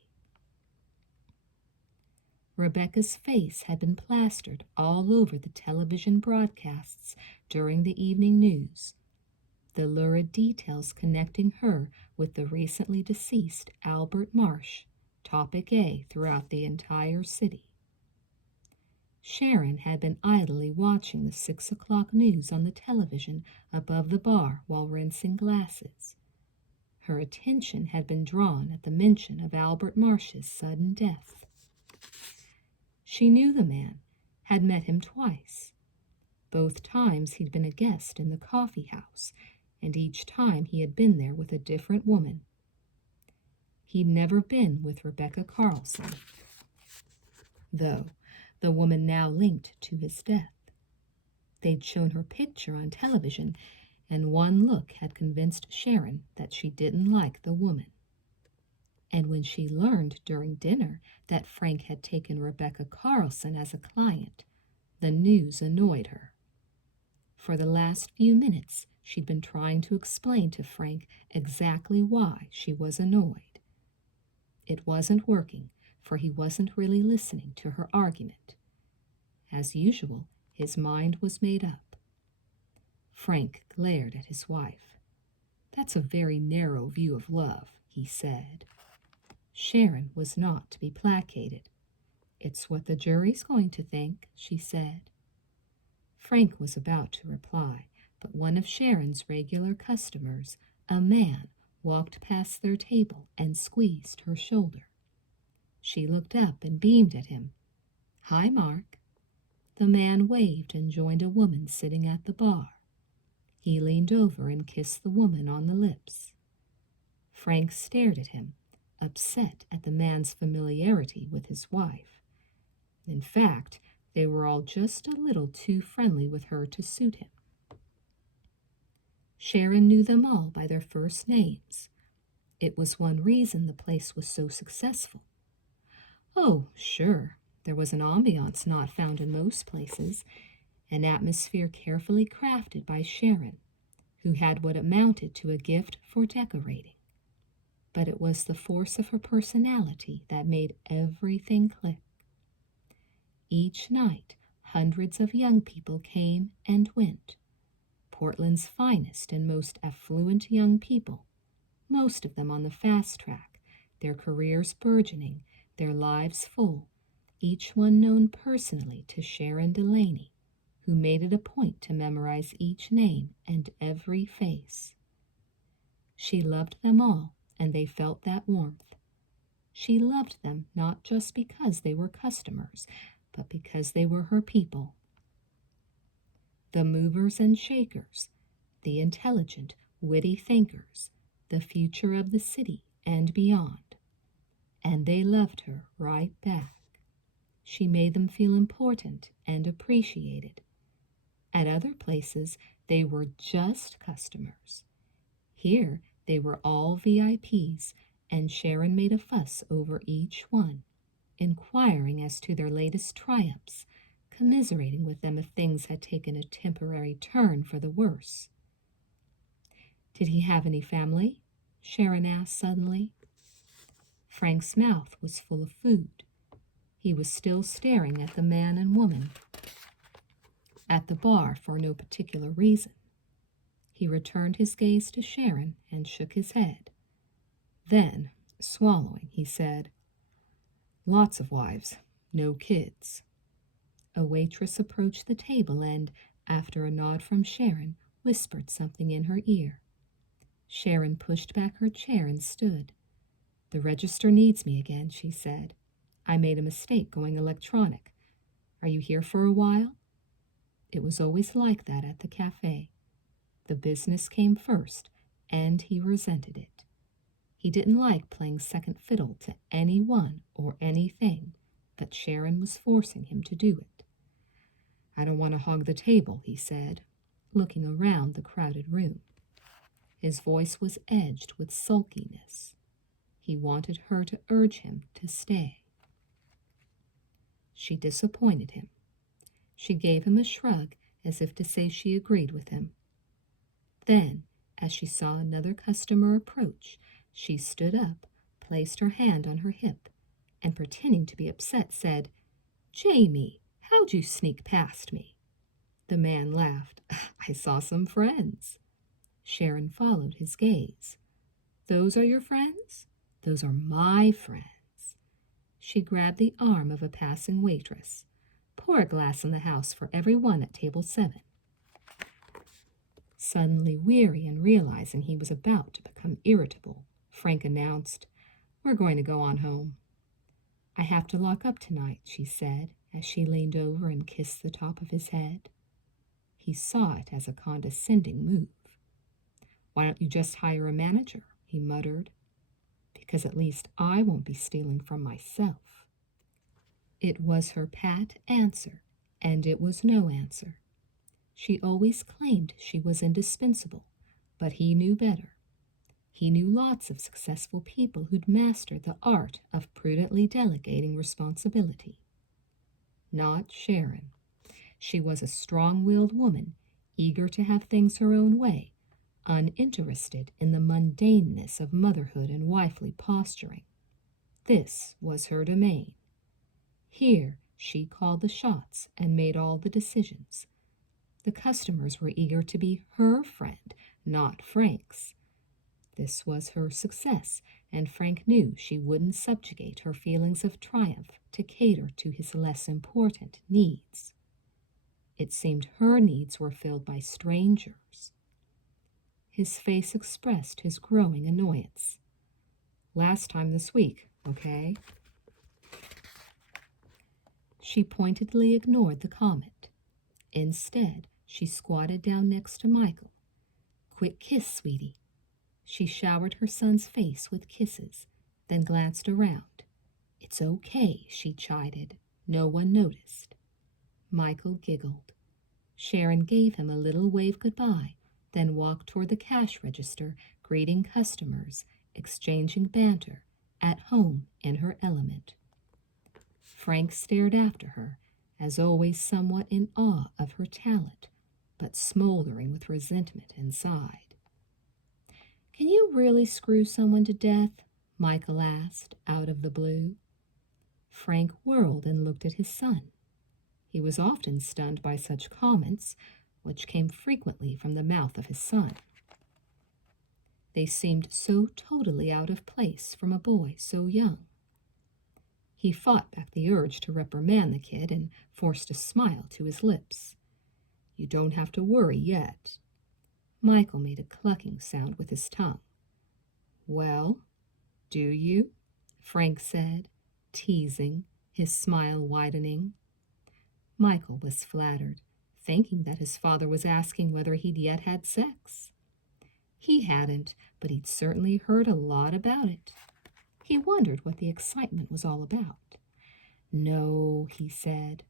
Rebecca's face had been plastered all over the television broadcasts during the evening news, the lurid details connecting her with the recently deceased Albert Marsh, topic A throughout the entire city. Sharon had been idly watching the 6 o'clock news on the television above the bar while rinsing glasses. Her attention had been drawn at the mention of Albert Marsh's sudden death. She knew the man, had met him twice. Both times he'd been a guest in the coffee house, and each time he had been there with a different woman. He'd never been with Rebecca Carlson, though the woman now linked to his death. They'd shown her picture on television, and one look had convinced Sharon that she didn't like the woman. And when she learned during dinner that Frank had taken Rebecca Carlson as a client, the news annoyed her. For the last few minutes, she'd been trying to explain to Frank exactly why she was annoyed. It wasn't working, for he wasn't really listening to her argument. As usual, his mind was made up. Frank glared at his wife. "That's a very narrow view of love," he said. Sharon was not to be placated. "It's what the jury's going to think," she said. Frank was about to reply, but one of Sharon's regular customers, a man, walked past their table and squeezed her shoulder. She looked up and beamed at him. "Hi, Mark." The man waved and joined a woman sitting at the bar. He leaned over and kissed the woman on the lips. Frank stared at him, upset at the man's familiarity with his wife. In fact, they were all just a little too friendly with her to suit him. Sharon knew them all by their first names. It was one reason the place was so successful. Oh, sure, there was an ambiance not found in most places, an atmosphere carefully crafted by Sharon, who had what amounted to a gift for decorating. But it was the force of her personality that made everything click. Each night, hundreds of young people came and went. Portland's finest and most affluent young people, most of them on the fast track, their careers burgeoning, their lives full, each one known personally to Sharon Delaney, who made it a point to memorize each name and every face. She loved them all, and they felt that warmth. She loved them not just because they were customers, but because they were her people. The movers and shakers, the intelligent, witty thinkers, the future of the city and beyond. And they loved her right back. She made them feel important and appreciated. At other places, they were just customers. Here, they were all VIPs, and Sharon made a fuss over each one, inquiring as to their latest triumphs, commiserating with them if things had taken a temporary turn for the worse. "Did he have any family?" Sharon asked suddenly. Frank's mouth was full of food. He was still staring at the man and woman at the bar for no particular reason. He returned his gaze to Sharon and shook his head. Then, swallowing, he said, "Lots of wives, no kids." A waitress approached the table and, after a nod from Sharon, whispered something in her ear. Sharon pushed back her chair and stood. "The register needs me again," she said. "I made a mistake going electronic. Are you here for a while?" It was always like that at the cafe. The business came first, and he resented it. He didn't like playing second fiddle to anyone or anything, but Sharon was forcing him to do it. I don't want to hog the table, he said, looking around the crowded room. His voice was edged with sulkiness. He wanted her to urge him to stay. She disappointed him. She gave him a shrug as if to say she agreed with him. Then, as she saw another customer approach, she stood up, placed her hand on her hip, and pretending to be upset, said, "Jamie, how'd you sneak past me?" The man laughed. "I saw some friends." Sharon followed his gaze. "Those are your friends?" "Those are my friends." She grabbed the arm of a passing waitress. "Pour a glass in the house for every one at table 7. Suddenly weary and realizing he was about to become irritable, Frank announced, "We're going to go on home." "I have to lock up tonight," she said, as she leaned over and kissed the top of his head. He saw it as a condescending move. "Why don't you just hire a manager?" he muttered. "Because at least I won't be stealing from myself." It was her pat answer, and it was no answer. She always claimed she was indispensable, but he knew better. He knew lots of successful people who'd mastered the art of prudently delegating responsibility. Not Sharon. She was a strong-willed woman, eager to have things her own way, uninterested in the mundaneness of motherhood and wifely posturing. This was her domain. Here she called the shots and made all the decisions. The customers were eager to be her friend, not Frank's. This was her success, and Frank knew she wouldn't subjugate her feelings of triumph to cater to his less important needs. It seemed her needs were filled by strangers. His face expressed his growing annoyance. "Last time this week, okay?" She pointedly ignored the comment. Instead, she squatted down next to Michael. "Quick kiss, sweetie." She showered her son's face with kisses, then glanced around. "It's okay," she chided. "No one noticed." Michael giggled. Sharon gave him a little wave goodbye, then walked toward the cash register, greeting customers, exchanging banter, at home in her element. Frank stared after her, as always somewhat in awe of her talent, but smoldering with resentment inside. "Can you really screw someone to death?" Michael asked, out of the blue. Frank whirled and looked at his son. He was often stunned by such comments, which came frequently from the mouth of his son. They seemed so totally out of place from a boy so young. He fought back the urge to reprimand the kid and forced a smile to his lips. "You don't have to worry yet." Michael made a clucking sound with his tongue. "Well, do you?" Frank said, teasing, his smile widening. Michael was flattered, thinking that his father was asking whether he'd yet had sex. He hadn't, but he'd certainly heard a lot about it. He wondered what the excitement was all about. "No," he said.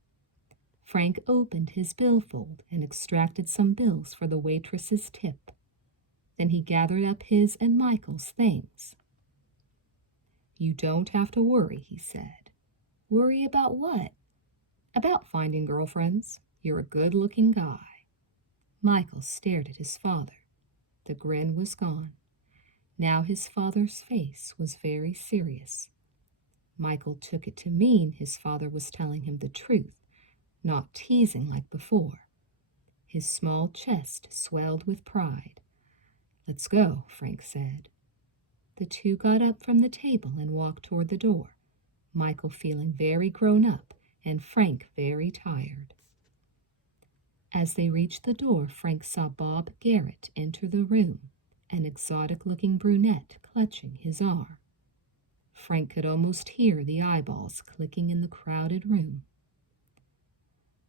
Frank opened his billfold and extracted some bills for the waitress's tip. Then he gathered up his and Michael's things. "You don't have to worry," he said. "Worry about what?" "About finding girlfriends. You're a good-looking guy." Michael stared at his father. The grin was gone. Now his father's face was very serious. Michael took it to mean his father was telling him the truth, not teasing like before. His small chest swelled with pride. "Let's go," Frank said. The two got up from the table and walked toward the door, Michael feeling very grown up and Frank very tired. As they reached the door, Frank saw Bob Garrett enter the room, an exotic-looking brunette clutching his arm. Frank could almost hear the eyeballs clicking in the crowded room.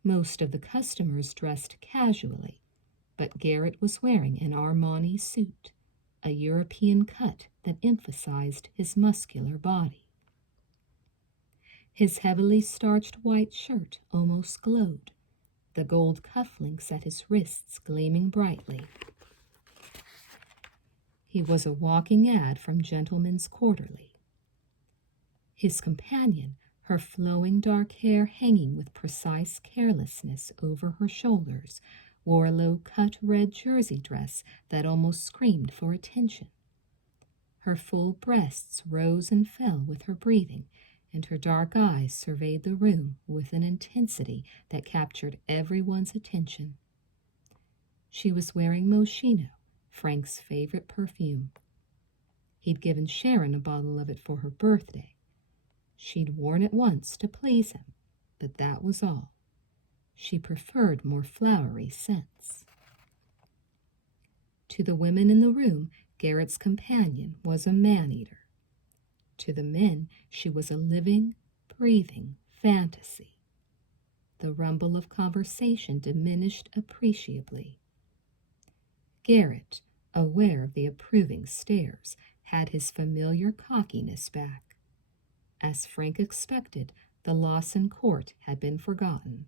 Most of the customers dressed casually, but Garrett was wearing an Armani suit, a European cut that emphasized his muscular body. His heavily starched white shirt almost glowed, the gold cufflinks at his wrists gleaming brightly. He was a walking ad from Gentleman's Quarterly. His companion, her flowing dark hair hanging with precise carelessness over her shoulders, wore a low-cut red jersey dress that almost screamed for attention. Her full breasts rose and fell with her breathing, and her dark eyes surveyed the room with an intensity that captured everyone's attention. She was wearing Moschino, Frank's favorite perfume. He'd given Sharon a bottle of it for her birthday. She'd worn it once to please him, but that was all. She preferred more flowery scents. To the women in the room, Garrett's companion was a man-eater. To the men, she was a living, breathing fantasy. The rumble of conversation diminished appreciably. Garrett, aware of the approving stares, had his familiar cockiness back. As Frank expected, the Lawson court had been forgotten.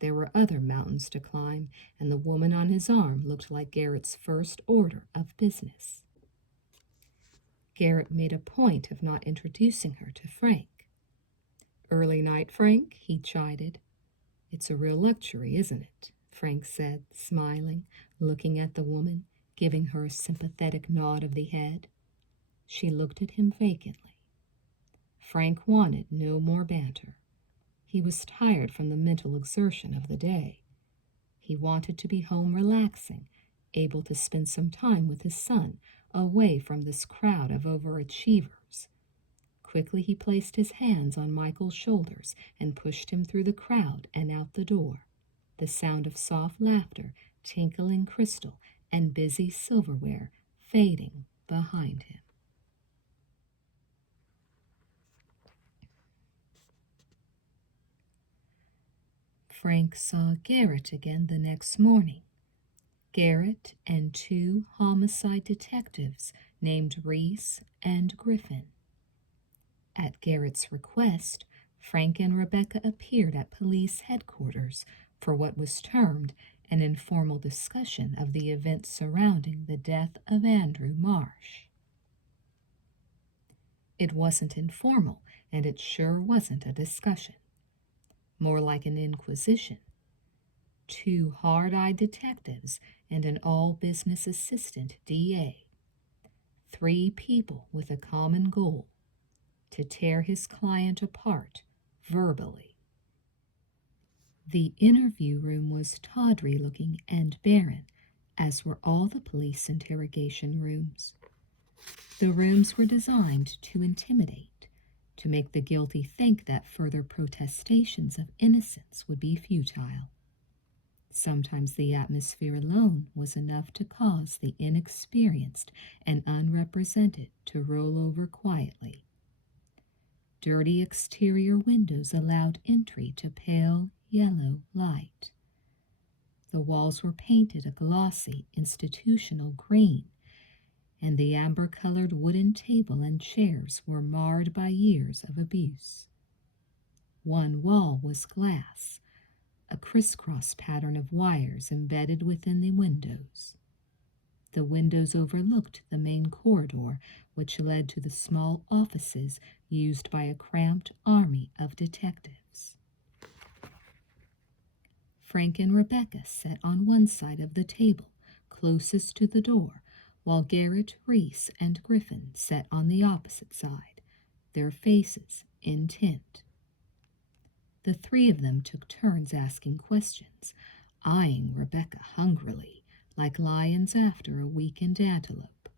There were other mountains to climb, and the woman on his arm looked like Garrett's first order of business. Garrett made a point of not introducing her to Frank. "Early night, Frank?" he chided. "It's a real luxury, isn't it?" Frank said, smiling, looking at the woman, giving her a sympathetic nod of the head. She looked at him vacantly. Frank wanted no more banter. He was tired from the mental exertion of the day. He wanted to be home relaxing, able to spend some time with his son, away from this crowd of overachievers. Quickly he placed his hands on Michael's shoulders and pushed him through the crowd and out the door, the sound of soft laughter, tinkling crystal, and busy silverware fading behind him. Frank saw Garrett again the next morning. Garrett and 2 homicide detectives named Reese and Griffin. At Garrett's request, Frank and Rebecca appeared at police headquarters for what was termed an informal discussion of the events surrounding the death of Andrew Marsh. It wasn't informal, and it sure wasn't a discussion. More like an inquisition. 2 hard-eyed detectives and an all-business assistant DA. 3 people with a common goal: to tear his client apart verbally. The interview room was tawdry-looking and barren, as were all the police interrogation rooms. The rooms were designed to intimidate, to make the guilty think that further protestations of innocence would be futile. Sometimes the atmosphere alone was enough to cause the inexperienced and unrepresented to roll over quietly. Dirty exterior windows allowed entry to pale yellow light. The walls were painted a glossy institutional green, and the amber-colored wooden table and chairs were marred by years of abuse. One wall was glass, a crisscross pattern of wires embedded within the windows. The windows overlooked the main corridor, which led to the small offices used by a cramped army of detectives. Frank and Rebecca sat on one side of the table, closest to the door, while Garrett, Reese, and Griffin sat on the opposite side, their faces intent. The 3 of them took turns asking questions, eyeing Rebecca hungrily, like lions after a weakened antelope.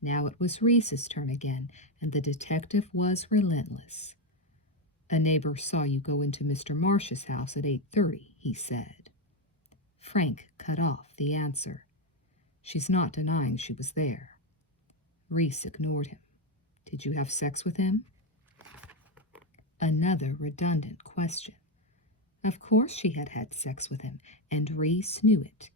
Now it was Reese's turn again, and the detective was relentless. "A neighbor saw you go into Mr. Marsh's house at 8:30, he said. Frank cut off the answer. "She's not denying she was there." Reese ignored him. "Did you have sex with him?" Another redundant question. Of course she had had sex with him, and Reese knew it.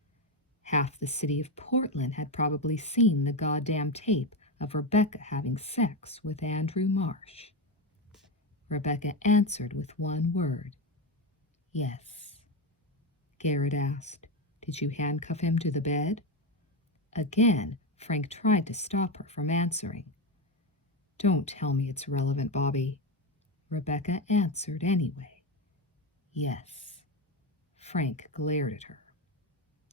Half the city of Portland had probably seen the goddamn tape of Rebecca having sex with Andrew Marsh. Rebecca answered with one word: "Yes." Garrett asked. Did you handcuff him to the bed? Again, Frank tried to stop her from answering. Don't tell me it's relevant, Bobby. Rebecca answered anyway. Yes. Frank glared at her.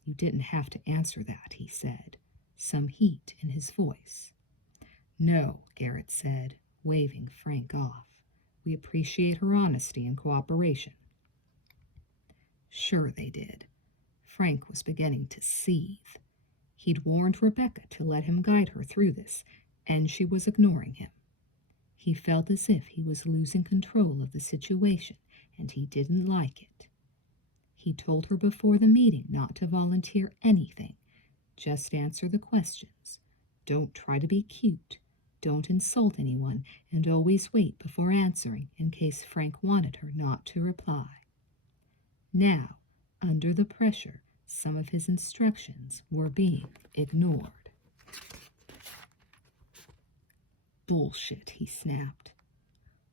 You didn't have to answer that, he said, some heat in his voice. No, Garrett said, waving Frank off. We appreciate her honesty and cooperation. Sure they did. Frank was beginning to seethe. He'd warned Rebecca to let him guide her through this, and she was ignoring him. He felt as if he was losing control of the situation, and he didn't like it. He told her before the meeting not to volunteer anything. Just answer the questions. Don't try to be cute. Don't insult anyone, and always wait before answering in case Frank wanted her not to reply. Now, under the pressure, some of his instructions were being ignored. Bullshit, he snapped.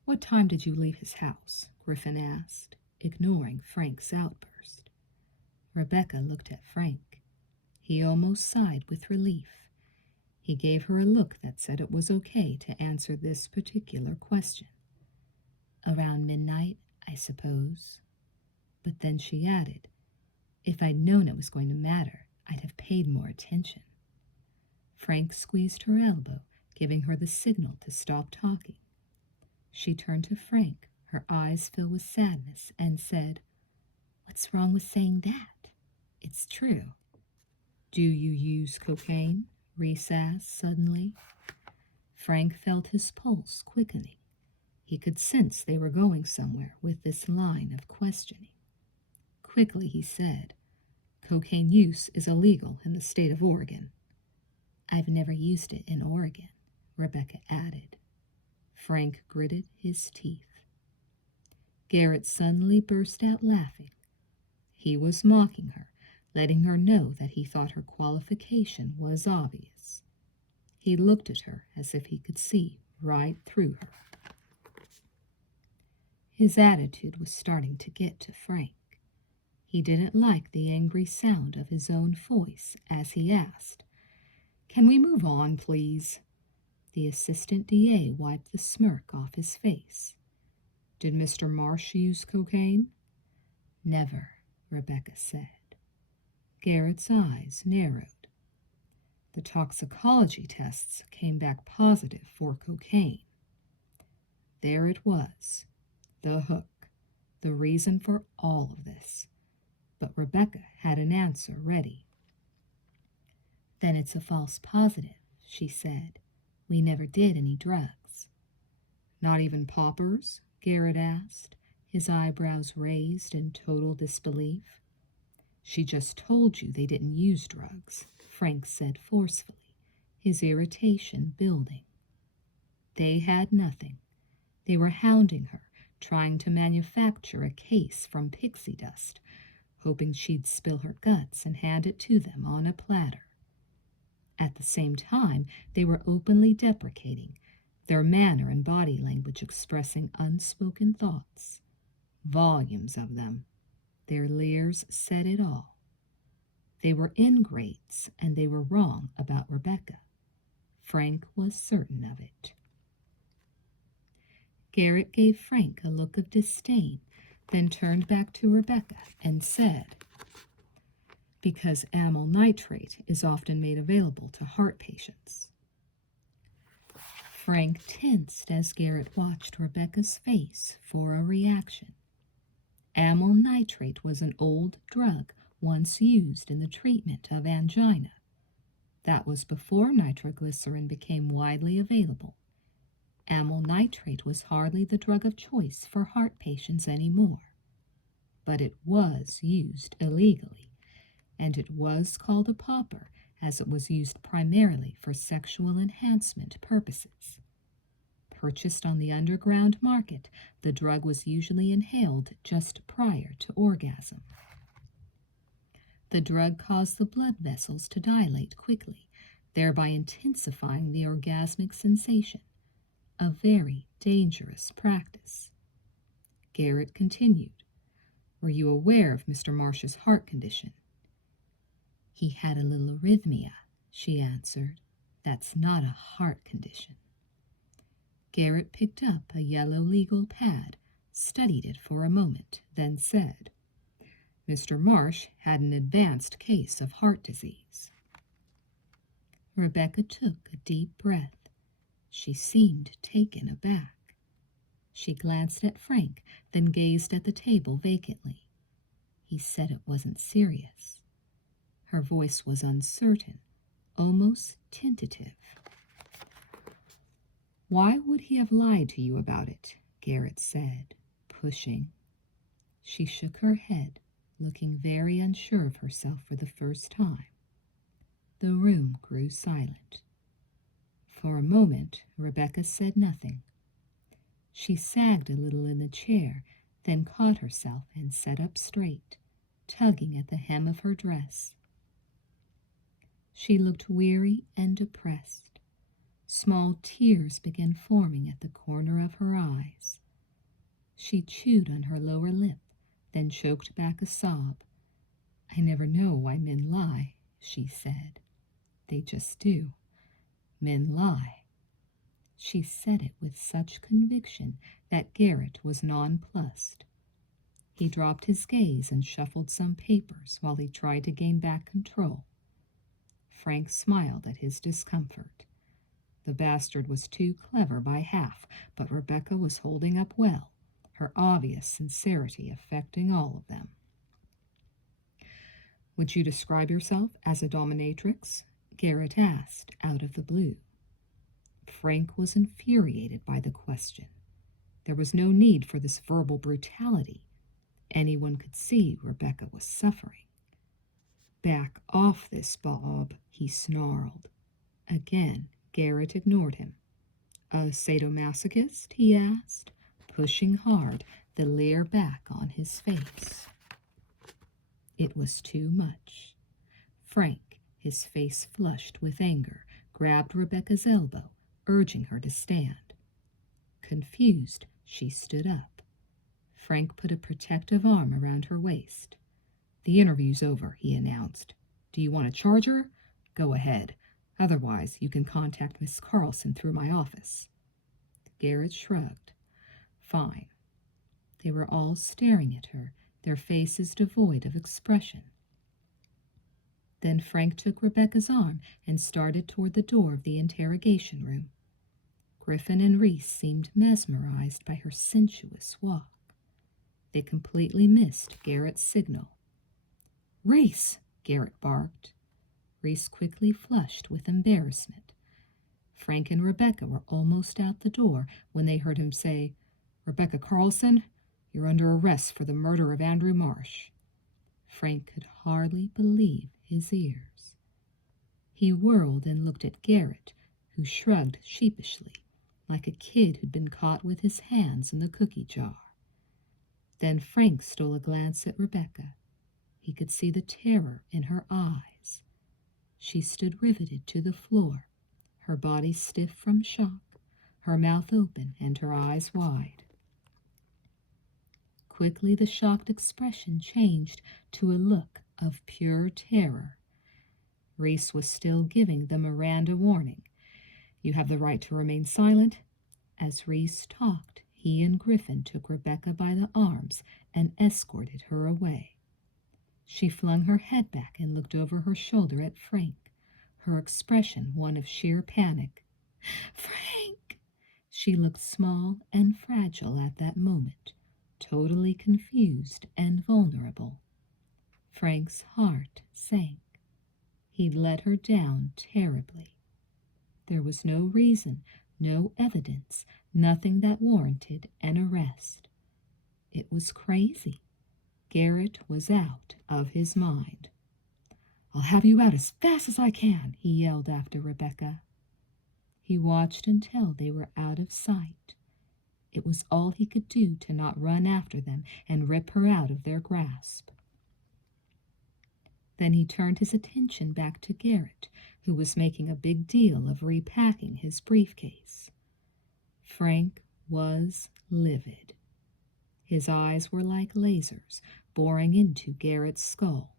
What time did you leave his house? Griffin asked, ignoring Frank's outburst. Rebecca looked at Frank. He almost sighed with relief. He gave her a look that said it was okay to answer this particular question. Around midnight, I suppose. But then she added, if I'd known it was going to matter, I'd have paid more attention. Frank squeezed her elbow, giving her the signal to stop talking. She turned to Frank, her eyes filled with sadness, and said, What's wrong with saying that? It's true. Do you use cocaine? Reese asked suddenly. Frank felt his pulse quickening. He could sense they were going somewhere with this line of questioning. Quickly he said, Cocaine use is illegal in the state of Oregon. I've never used it in Oregon, Rebecca added. Frank gritted his teeth. Garrett suddenly burst out laughing. He was mocking her, letting her know that he thought her qualification was obvious. He looked at her as if he could see right through her. His attitude was starting to get to Frank. He didn't like the angry sound of his own voice as he asked, Can we move on, please? The assistant DA wiped the smirk off his face. Did Mr. Marsh use cocaine? Never, Rebecca said. Garrett's eyes narrowed. The toxicology tests came back positive for cocaine. There it was, the hook, the reason for all of this. But Rebecca had an answer ready. Then it's a false positive, she said. We never did any drugs. Not even poppers? Garrett asked, his eyebrows raised in total disbelief. She just told you they didn't use drugs, Frank said forcefully, his irritation building. They had nothing. They were hounding her, trying to manufacture a case from pixie dust, hoping she'd spill her guts and hand it to them on a platter. At the same time, they were openly deprecating, their manner and body language expressing unspoken thoughts. Volumes of them. Their leers said it all. They were ingrates, and they were wrong about Rebecca. Frank was certain of it. Garrett gave Frank a look of disdain, then turned back to Rebecca and said, Because amyl nitrate is often made available to heart patients. Frank tensed as Garrett watched Rebecca's face for a reaction. Amyl nitrate was an old drug once used in the treatment of angina. That was before nitroglycerin became widely available. Amyl nitrate was hardly the drug of choice for heart patients anymore. But it was used illegally, and it was called a popper as it was used primarily for sexual enhancement purposes. Purchased on the underground market, the drug was usually inhaled just prior to orgasm. The drug caused the blood vessels to dilate quickly, thereby intensifying the orgasmic sensation, a very dangerous practice. Garrett continued, Were you aware of Mr. Marsh's heart condition? He had a little arrhythmia, she answered. That's not a heart condition. Garrett picked up a yellow legal pad, studied it for a moment, then said, Mr. Marsh had an advanced case of heart disease. Rebecca took a deep breath. She seemed taken aback. She glanced at Frank, then gazed at the table vacantly. He said it wasn't serious. Her voice was uncertain, almost tentative. Why would he have lied to you about it? Garrett said, pushing. She shook her head, looking very unsure of herself for the first time. The room grew silent. For a moment, Rebecca said nothing. She sagged a little in the chair, then caught herself and sat up straight, tugging at the hem of her dress. She looked weary and depressed. Small tears began forming at the corner of her eyes. She chewed on her lower lip, then choked back a sob. I never know why men lie, she said. They just do. Men lie. She said it with such conviction that Garrett was nonplussed. He dropped his gaze and shuffled some papers while he tried to gain back control. Frank smiled at his discomfort. The bastard was too clever by half, but Rebecca was holding up well, her obvious sincerity affecting all of them. Would you describe yourself as a dominatrix? Garrett asked, out of the blue. Frank was infuriated by the question. There was no need for this verbal brutality. Anyone could see Rebecca was suffering. Back off this, Bob, he snarled. Again, Garrett ignored him. A sadomasochist? He asked, pushing hard, the leer back on his face. It was too much. Frank, his face flushed with anger, grabbed Rebecca's elbow, urging her to stand. Confused, she stood up. Frank put a protective arm around her waist. The interview's over, he announced. Do you want to charge her? Go ahead. Otherwise, you can contact Miss Carlson through my office. Garrett shrugged. Fine. They were all staring at her, their faces devoid of expression. Then Frank took Rebecca's arm and started toward the door of the interrogation room. Griffin and Reese seemed mesmerized by her sensuous walk. They completely missed Garrett's signal. Reese! Garrett barked. Reese quickly flushed with embarrassment. Frank and Rebecca were almost out the door when they heard him say, Rebecca Carlson, you're under arrest for the murder of Andrew Marsh. Frank could hardly believe his ears. He whirled and looked at Garrett, who shrugged sheepishly, like a kid who'd been caught with his hands in the cookie jar. Then Frank stole a glance at Rebecca. He could see the terror in her eyes. She stood riveted to the floor, her body stiff from shock, her mouth open and her eyes wide. Quickly the shocked expression changed to a look of pure terror. Reese was still giving the Miranda warning. You have the right to remain silent. As Reese talked, he and Griffin took Rebecca by the arms and escorted her away. She flung her head back and looked over her shoulder at Frank, her expression one of sheer panic. Frank! She looked small and fragile at that moment, totally confused and vulnerable. Frank's heart sank. He'd let her down terribly. There was no reason, no evidence, nothing that warranted an arrest. It was crazy. Garrett was out of his mind. I'll have you out as fast as I can, he yelled after Rebecca. He watched until they were out of sight. It was all he could do to not run after them and rip her out of their grasp. Then he turned his attention back to Garrett, who was making a big deal of repacking his briefcase. Frank was livid. His eyes were like lasers, boring into Garrett's skull.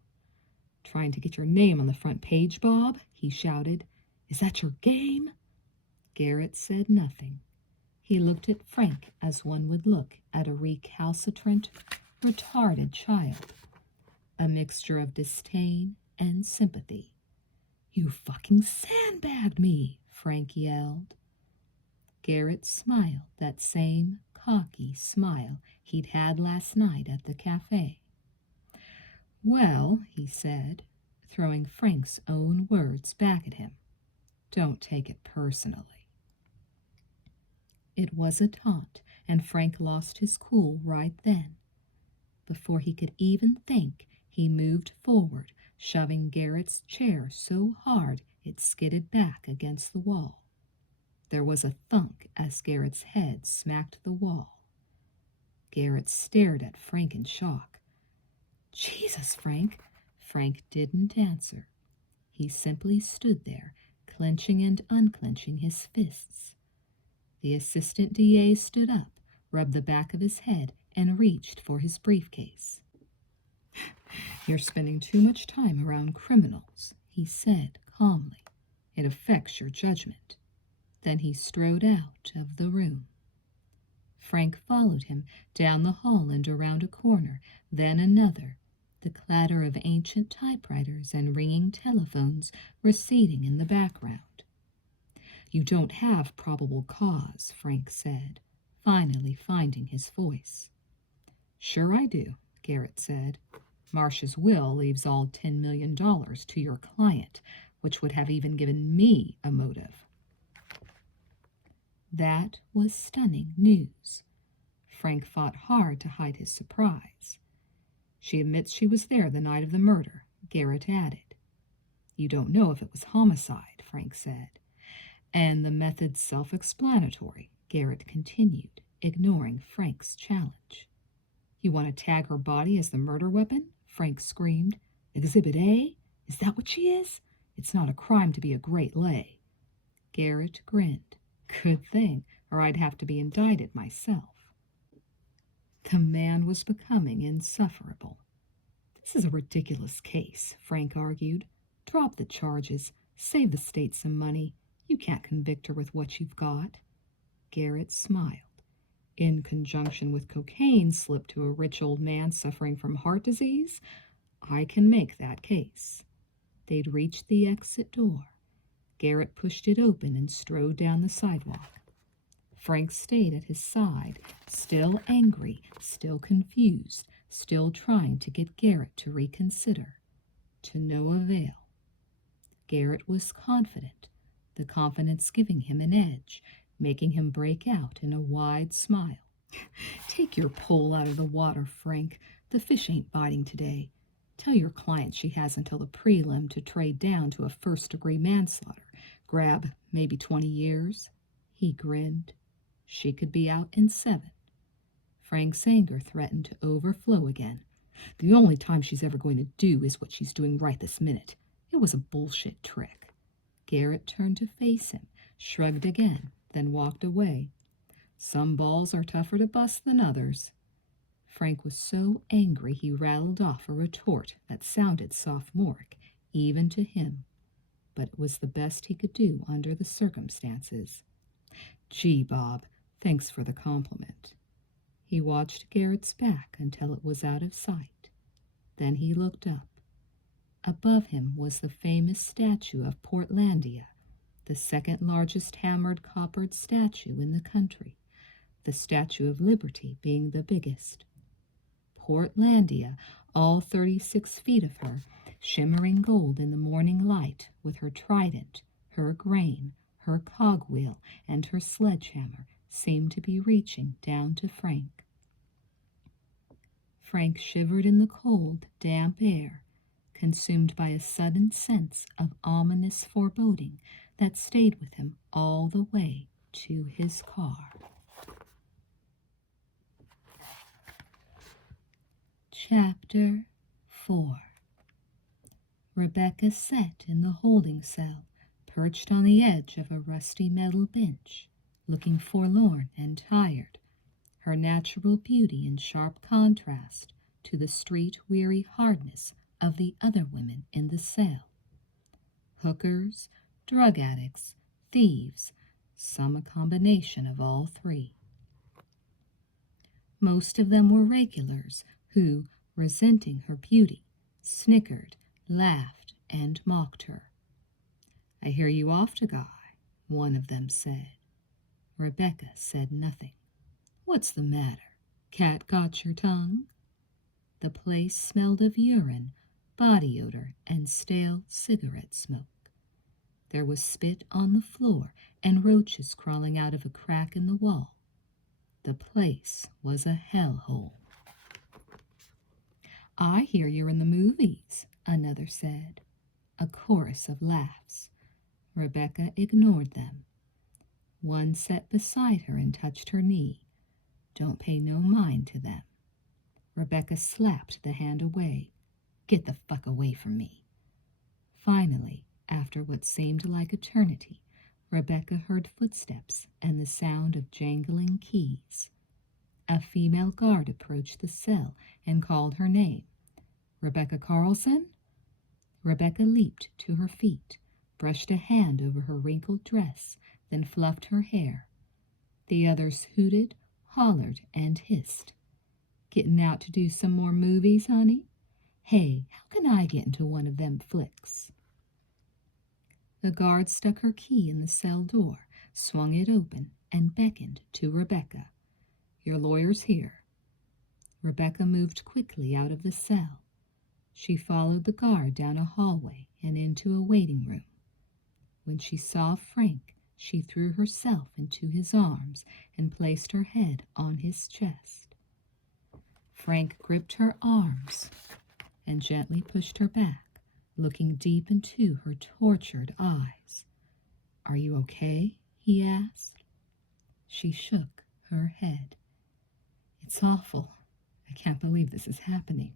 "Trying to get your name on the front page, Bob?" he shouted. "Is that your game?" Garrett said nothing. He looked at Frank as one would look at a recalcitrant, retarded child. A mixture of disdain and sympathy. "You fucking sandbagged me!" Frank yelled. Garrett smiled, that same cocky smile he'd had last night at the cafe. "Well," he said, throwing Frank's own words back at him, "don't take it personally." It was a taunt, and Frank lost his cool right then. Before he could even think, he moved forward, shoving Garrett's chair so hard it skidded back against the wall. There was a thunk as Garrett's head smacked the wall. Garrett stared at Frank in shock. "Jesus, Frank!" Frank didn't answer. He simply stood there, clenching and unclenching his fists. The assistant DA stood up, rubbed the back of his head, and reached for his briefcase. "You're spending too much time around criminals," he said calmly. "It affects your judgment." Then he strode out of the room. Frank followed him down the hall and around a corner, then another, the clatter of ancient typewriters and ringing telephones receding in the background. "You don't have probable cause," Frank said, finally finding his voice. "Sure I do," Garrett said. "Marsh's will leaves all $10 million to your client, which would have even given me a motive." That was stunning news. Frank fought hard to hide his surprise. "She admits she was there the night of the murder," Garrett added. "You don't know if it was homicide," Frank said. "And the method's self-explanatory," Garrett continued, ignoring Frank's challenge. "You want to tag her body as the murder weapon?" Frank screamed. "Exhibit A? Is that what she is? It's not a crime to be a great lay." Garrett grinned. "Good thing, or I'd have to be indicted myself." The man was becoming insufferable. "This is a ridiculous case," Frank argued. "Drop the charges. Save the state some money. You can't convict her with what you've got." Garrett smiled. "In conjunction with cocaine slipped to a rich old man suffering from heart disease, I can make that case." They'd reached the exit door. Garrett pushed it open and strode down the sidewalk. Frank stayed at his side, still angry, still confused, still trying to get Garrett to reconsider. To no avail. Garrett was confident, the confidence giving him an edge, making him break out in a wide smile. "Take your pole out of the water, Frank. The fish ain't biting today. Tell your client she has until the prelim to trade down to a first-degree manslaughter. Grab maybe 20 years. He grinned. She could be out in 7. Frank's anger threatened to overflow again. "The only time she's ever going to do is what she's doing right this minute. It was a bullshit trick." Garrett turned to face him, shrugged again, then walked away. "Some balls are tougher to bust than others." Frank was so angry he rattled off a retort that sounded sophomoric, even to him. But it was the best he could do under the circumstances. "Gee, Bob, thanks for the compliment." He watched Garrett's back until it was out of sight. Then he looked up. Above him was the famous statue of Portlandia, the second largest hammered coppered statue in the country, the Statue of Liberty being the biggest. Portlandia, all 36 feet of her, shimmering gold in the morning light, with her trident, her grain, her cogwheel, and her sledgehammer, seemed to be reaching down to Frank. Frank shivered in the cold, damp air, consumed by a sudden sense of ominous foreboding that stayed with him all the way to his car. Chapter 4. Rebecca sat in the holding cell, perched on the edge of a rusty metal bench, looking forlorn and tired, her natural beauty in sharp contrast to the street-weary hardness of the other women in the cell. Hookers, drug addicts, thieves, some a combination of all three. Most of them were regulars who, resenting her beauty, snickered, laughed, and mocked her. "I hear you off to Guy," one of them said. Rebecca said nothing. "What's the matter? Cat got your tongue?" The place smelled of urine, body odor, and stale cigarette smoke. There was spit on the floor and roaches crawling out of a crack in the wall. The place was a hellhole. "I hear you're in the movies," another said. A chorus of laughs. Rebecca ignored them. One sat beside her and touched her knee. "Don't pay no mind to them." Rebecca slapped the hand away. "Get the fuck away from me." Finally, after what seemed like eternity, Rebecca heard footsteps and the sound of jangling keys. A female guard approached the cell and called her name. "Rebecca Carlson?" Rebecca leaped to her feet, brushed a hand over her wrinkled dress, then fluffed her hair. The others hooted, hollered, and hissed. "Getting out to do some more movies, honey? Hey, how can I get into one of them flicks?" The guard stuck her key in the cell door, swung it open, and beckoned to Rebecca. "Your lawyer's here." Rebecca moved quickly out of the cell. She followed the guard down a hallway and into a waiting room. When she saw Frank, she threw herself into his arms and placed her head on his chest. Frank gripped her arms and gently pushed her back, looking deep into her tortured eyes. "Are you okay?" he asked. She shook her head. "It's awful. I can't believe this is happening."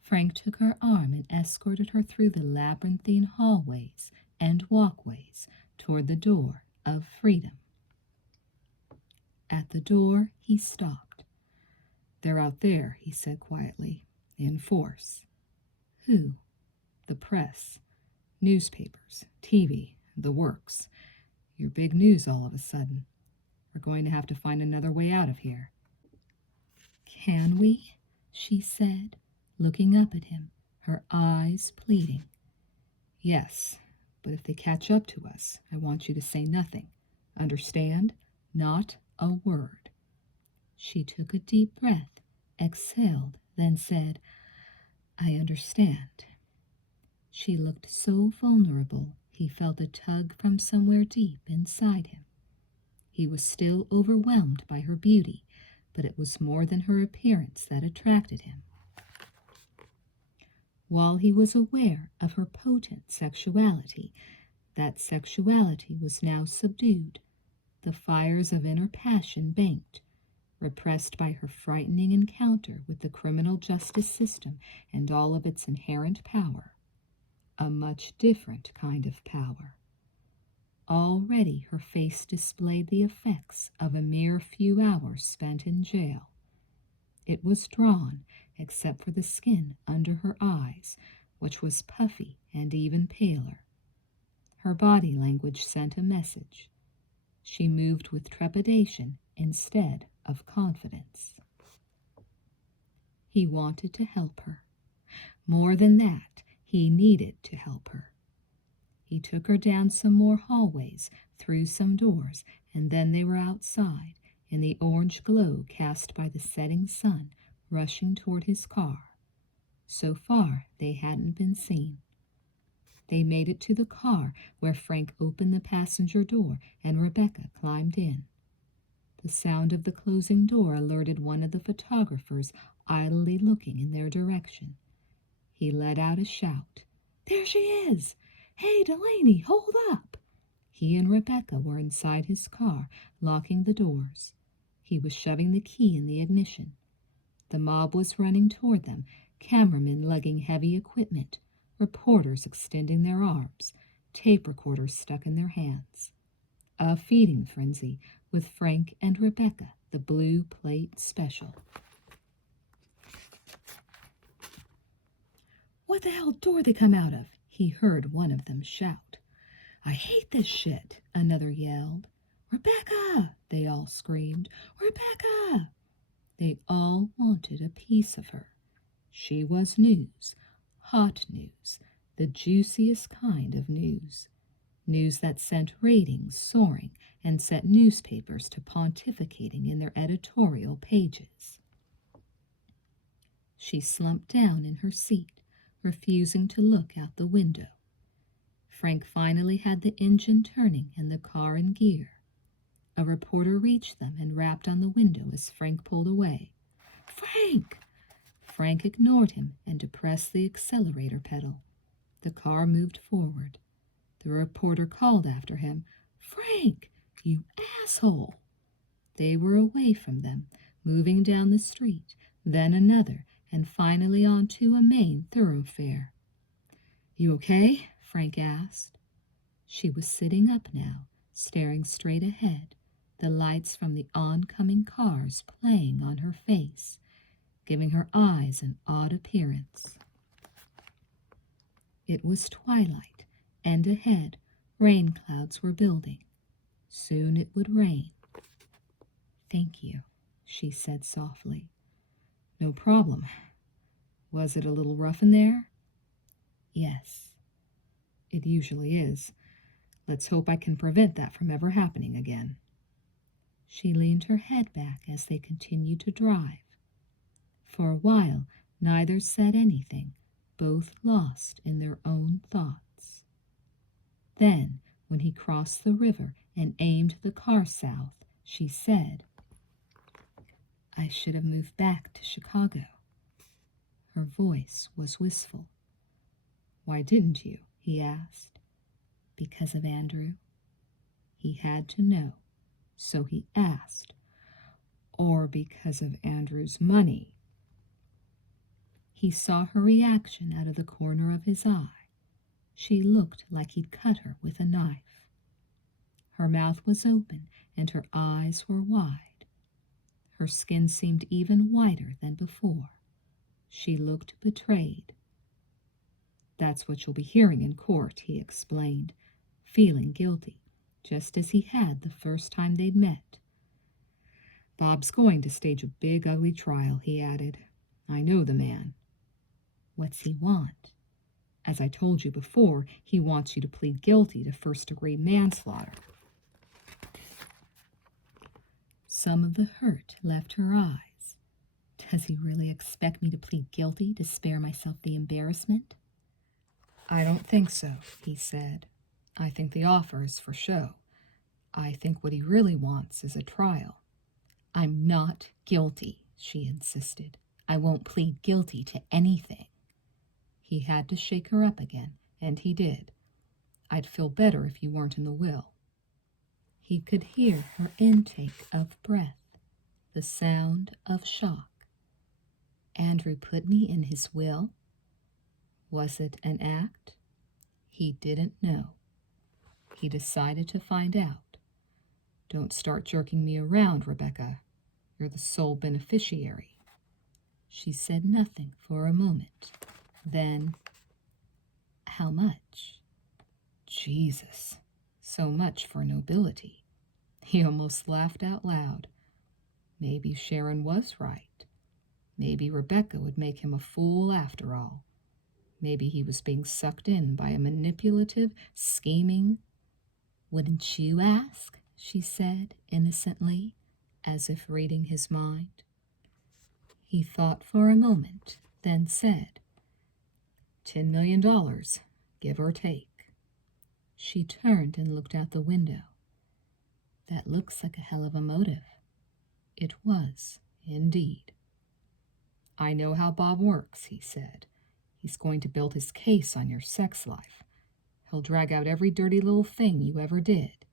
Frank took her arm and escorted her through the labyrinthine hallways and walkways toward the door of freedom. At the door, he stopped. "They're out there," he said quietly, "in force." "Who?" "The press, newspapers, TV, the works. You're big news all of a sudden. We're going to have to find another way out of here." "Can we?" she said, looking up at him, her eyes pleading. "Yes, but if they catch up to us, I want you to say nothing. Understand? Not a word." She took a deep breath, exhaled, then said, "I understand." She looked so vulnerable, he felt a tug from somewhere deep inside him. He was still overwhelmed by her beauty, but it was more than her appearance that attracted him. While he was aware of her potent sexuality, that sexuality was now subdued. The fires of inner passion banked, repressed by her frightening encounter with the criminal justice system and all of its inherent power. A much different kind of power. Already her face displayed the effects of a mere few hours spent in jail. It was drawn, except for the skin under her eyes, which was puffy and even paler. Her body language sent a message. She moved with trepidation instead of confidence. He wanted to help her. More than that, he needed to help her. He took her down some more hallways, through some doors, and then they were outside, in the orange glow cast by the setting sun, rushing toward his car. So far, they hadn't been seen. They made it to the car, where Frank opened the passenger door and Rebecca climbed in. The sound of the closing door alerted one of the photographers idly looking in their direction. He let out a shout. "There she is! Hey, Delaney, hold up!" He and Rebecca were inside his car, locking the doors. He was shoving the key in the ignition. The mob was running toward them, cameramen lugging heavy equipment, reporters extending their arms, tape recorders stuck in their hands. A feeding frenzy with Frank and Rebecca, the blue plate special. What the hell door they come out of? He heard one of them shout. I hate this shit, another yelled. Rebecca! They all screamed. Rebecca! They all wanted a piece of her. She was news, hot news, the juiciest kind of news. News that sent ratings soaring and set newspapers to pontificating in their editorial pages. She slumped down in her seat, refusing to look out the window. Frank finally had the engine turning and the car in gear. A reporter reached them and rapped on the window as Frank pulled away. Frank! Frank ignored him and depressed the accelerator pedal. The car moved forward. The reporter called after him, Frank, you asshole! They were away from them, moving down the street, then another, and finally onto a main thoroughfare. You okay? Frank asked. She was sitting up now, staring straight ahead, the lights from the oncoming cars playing on her face, giving her eyes an odd appearance. It was twilight, and ahead, rain clouds were building. Soon it would rain. Thank you, she said softly. No problem. Was it a little rough in there? Yes. It usually is. Let's hope I can prevent that from ever happening again. She leaned her head back as they continued to drive. For a while, neither said anything, both lost in their own thoughts. Then, when he crossed the river and aimed the car south, she said, I should have moved back to Chicago. Her voice was wistful. Why didn't you? He asked. Because of Andrew. He had to know, so he asked. Or because of Andrew's money. He saw her reaction out of the corner of his eye. She looked like he'd cut her with a knife. Her mouth was open and her eyes were wide. Her skin seemed even whiter than before. She looked betrayed. That's what you'll be hearing in court, he explained, feeling guilty, just as he had the first time they'd met. Bob's going to stage a big, ugly trial, he added. I know the man. What's he want? As I told you before, he wants you to plead guilty to first-degree manslaughter. Some of the hurt left her eyes. Does he really expect me to plead guilty to spare myself the embarrassment? I don't think so, he said. I think the offer is for show. I think what he really wants is a trial. I'm not guilty, she insisted. I won't plead guilty to anything. He had to shake her up again, and he did. I'd feel better if you weren't in the will. He could hear her intake of breath, the sound of shock. Andrew put me in his will? Was it an act? He didn't know. He decided to find out. Don't start jerking me around, Rebecca. You're the sole beneficiary. She said nothing for a moment. Then, how much? Jesus, so much for nobility. He almost laughed out loud. Maybe Sharon was right. Maybe Rebecca would make him a fool after all. Maybe he was being sucked in by a manipulative, scheming. Wouldn't you ask? She said innocently, as if reading his mind. He thought for a moment, then said, $10 million, give or take. She turned and looked out the window. That looks like a hell of a motive. It was, indeed. I know how Bob works, he said. He's going to build his case on your sex life. He'll drag out every dirty little thing you ever did.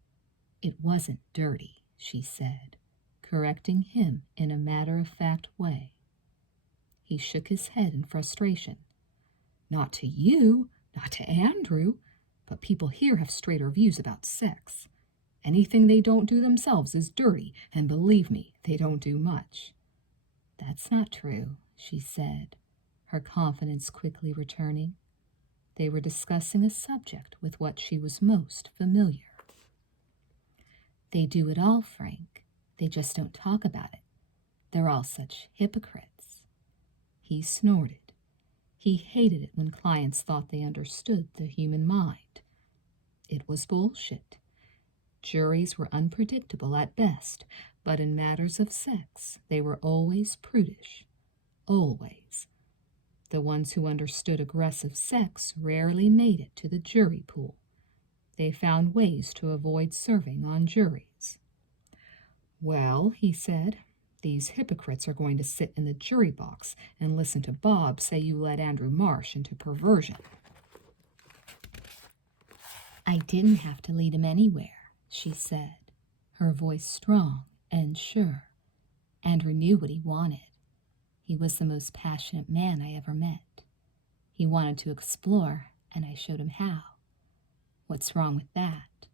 It wasn't dirty, she said, correcting him in a matter-of-fact way. He shook his head in frustration. Not to you, not to Andrew, but people here have straighter views about sex. Anything they don't do themselves is dirty, and believe me, they don't do much. That's not true, she said. her confidence quickly returning. They were discussing a subject with what she was most familiar. They do it all, Frank. They just don't talk about it. They're all such hypocrites. He snorted. He hated it when clients thought they understood the human mind. It was bullshit. Juries were unpredictable at best, but in matters of sex, they were always prudish. Always. The ones who understood aggressive sex rarely made it to the jury pool. They found ways to avoid serving on juries. Well, he said, these hypocrites are going to sit in the jury box and listen to Bob say you led Andrew Marsh into perversion. I didn't have to lead him anywhere, she said, her voice strong and sure. Andrew knew what he wanted. He was the most passionate man I ever met. He wanted to explore, and I showed him how. What's wrong with that?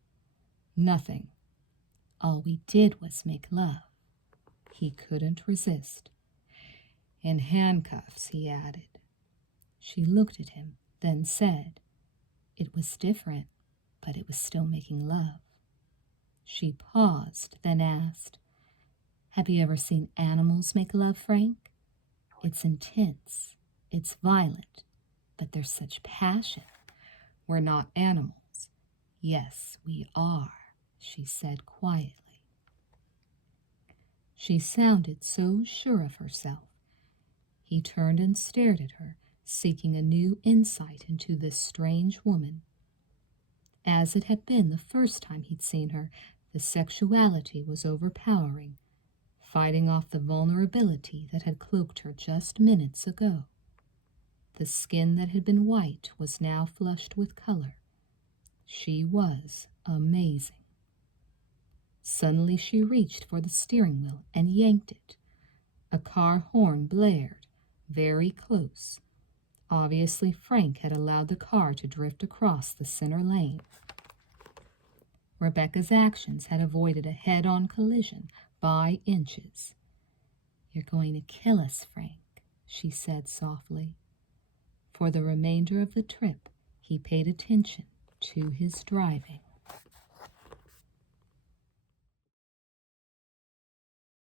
Nothing. All we did was make love. He couldn't resist. In handcuffs, he added. She looked at him, then said, it was different, but it was still making love. She paused, then asked, have you ever seen animals make love, Frank? It's intense, it's violent, but there's such passion. We're not animals. Yes, we are, she said quietly. She sounded so sure of herself. He turned and stared at her, seeking a new insight into this strange woman. As it had been the first time he'd seen her, the sexuality was overpowering, fighting off the vulnerability that had cloaked her just minutes ago. The skin that had been white was now flushed with color. She was amazing. Suddenly she reached for the steering wheel and yanked it. A car horn blared, very close. Obviously, Frank had allowed the car to drift across the center lane. Rebecca's actions had avoided a head-on collision by inches. You're going to kill us, Frank, she said softly. For the remainder of the trip, he paid attention to his driving.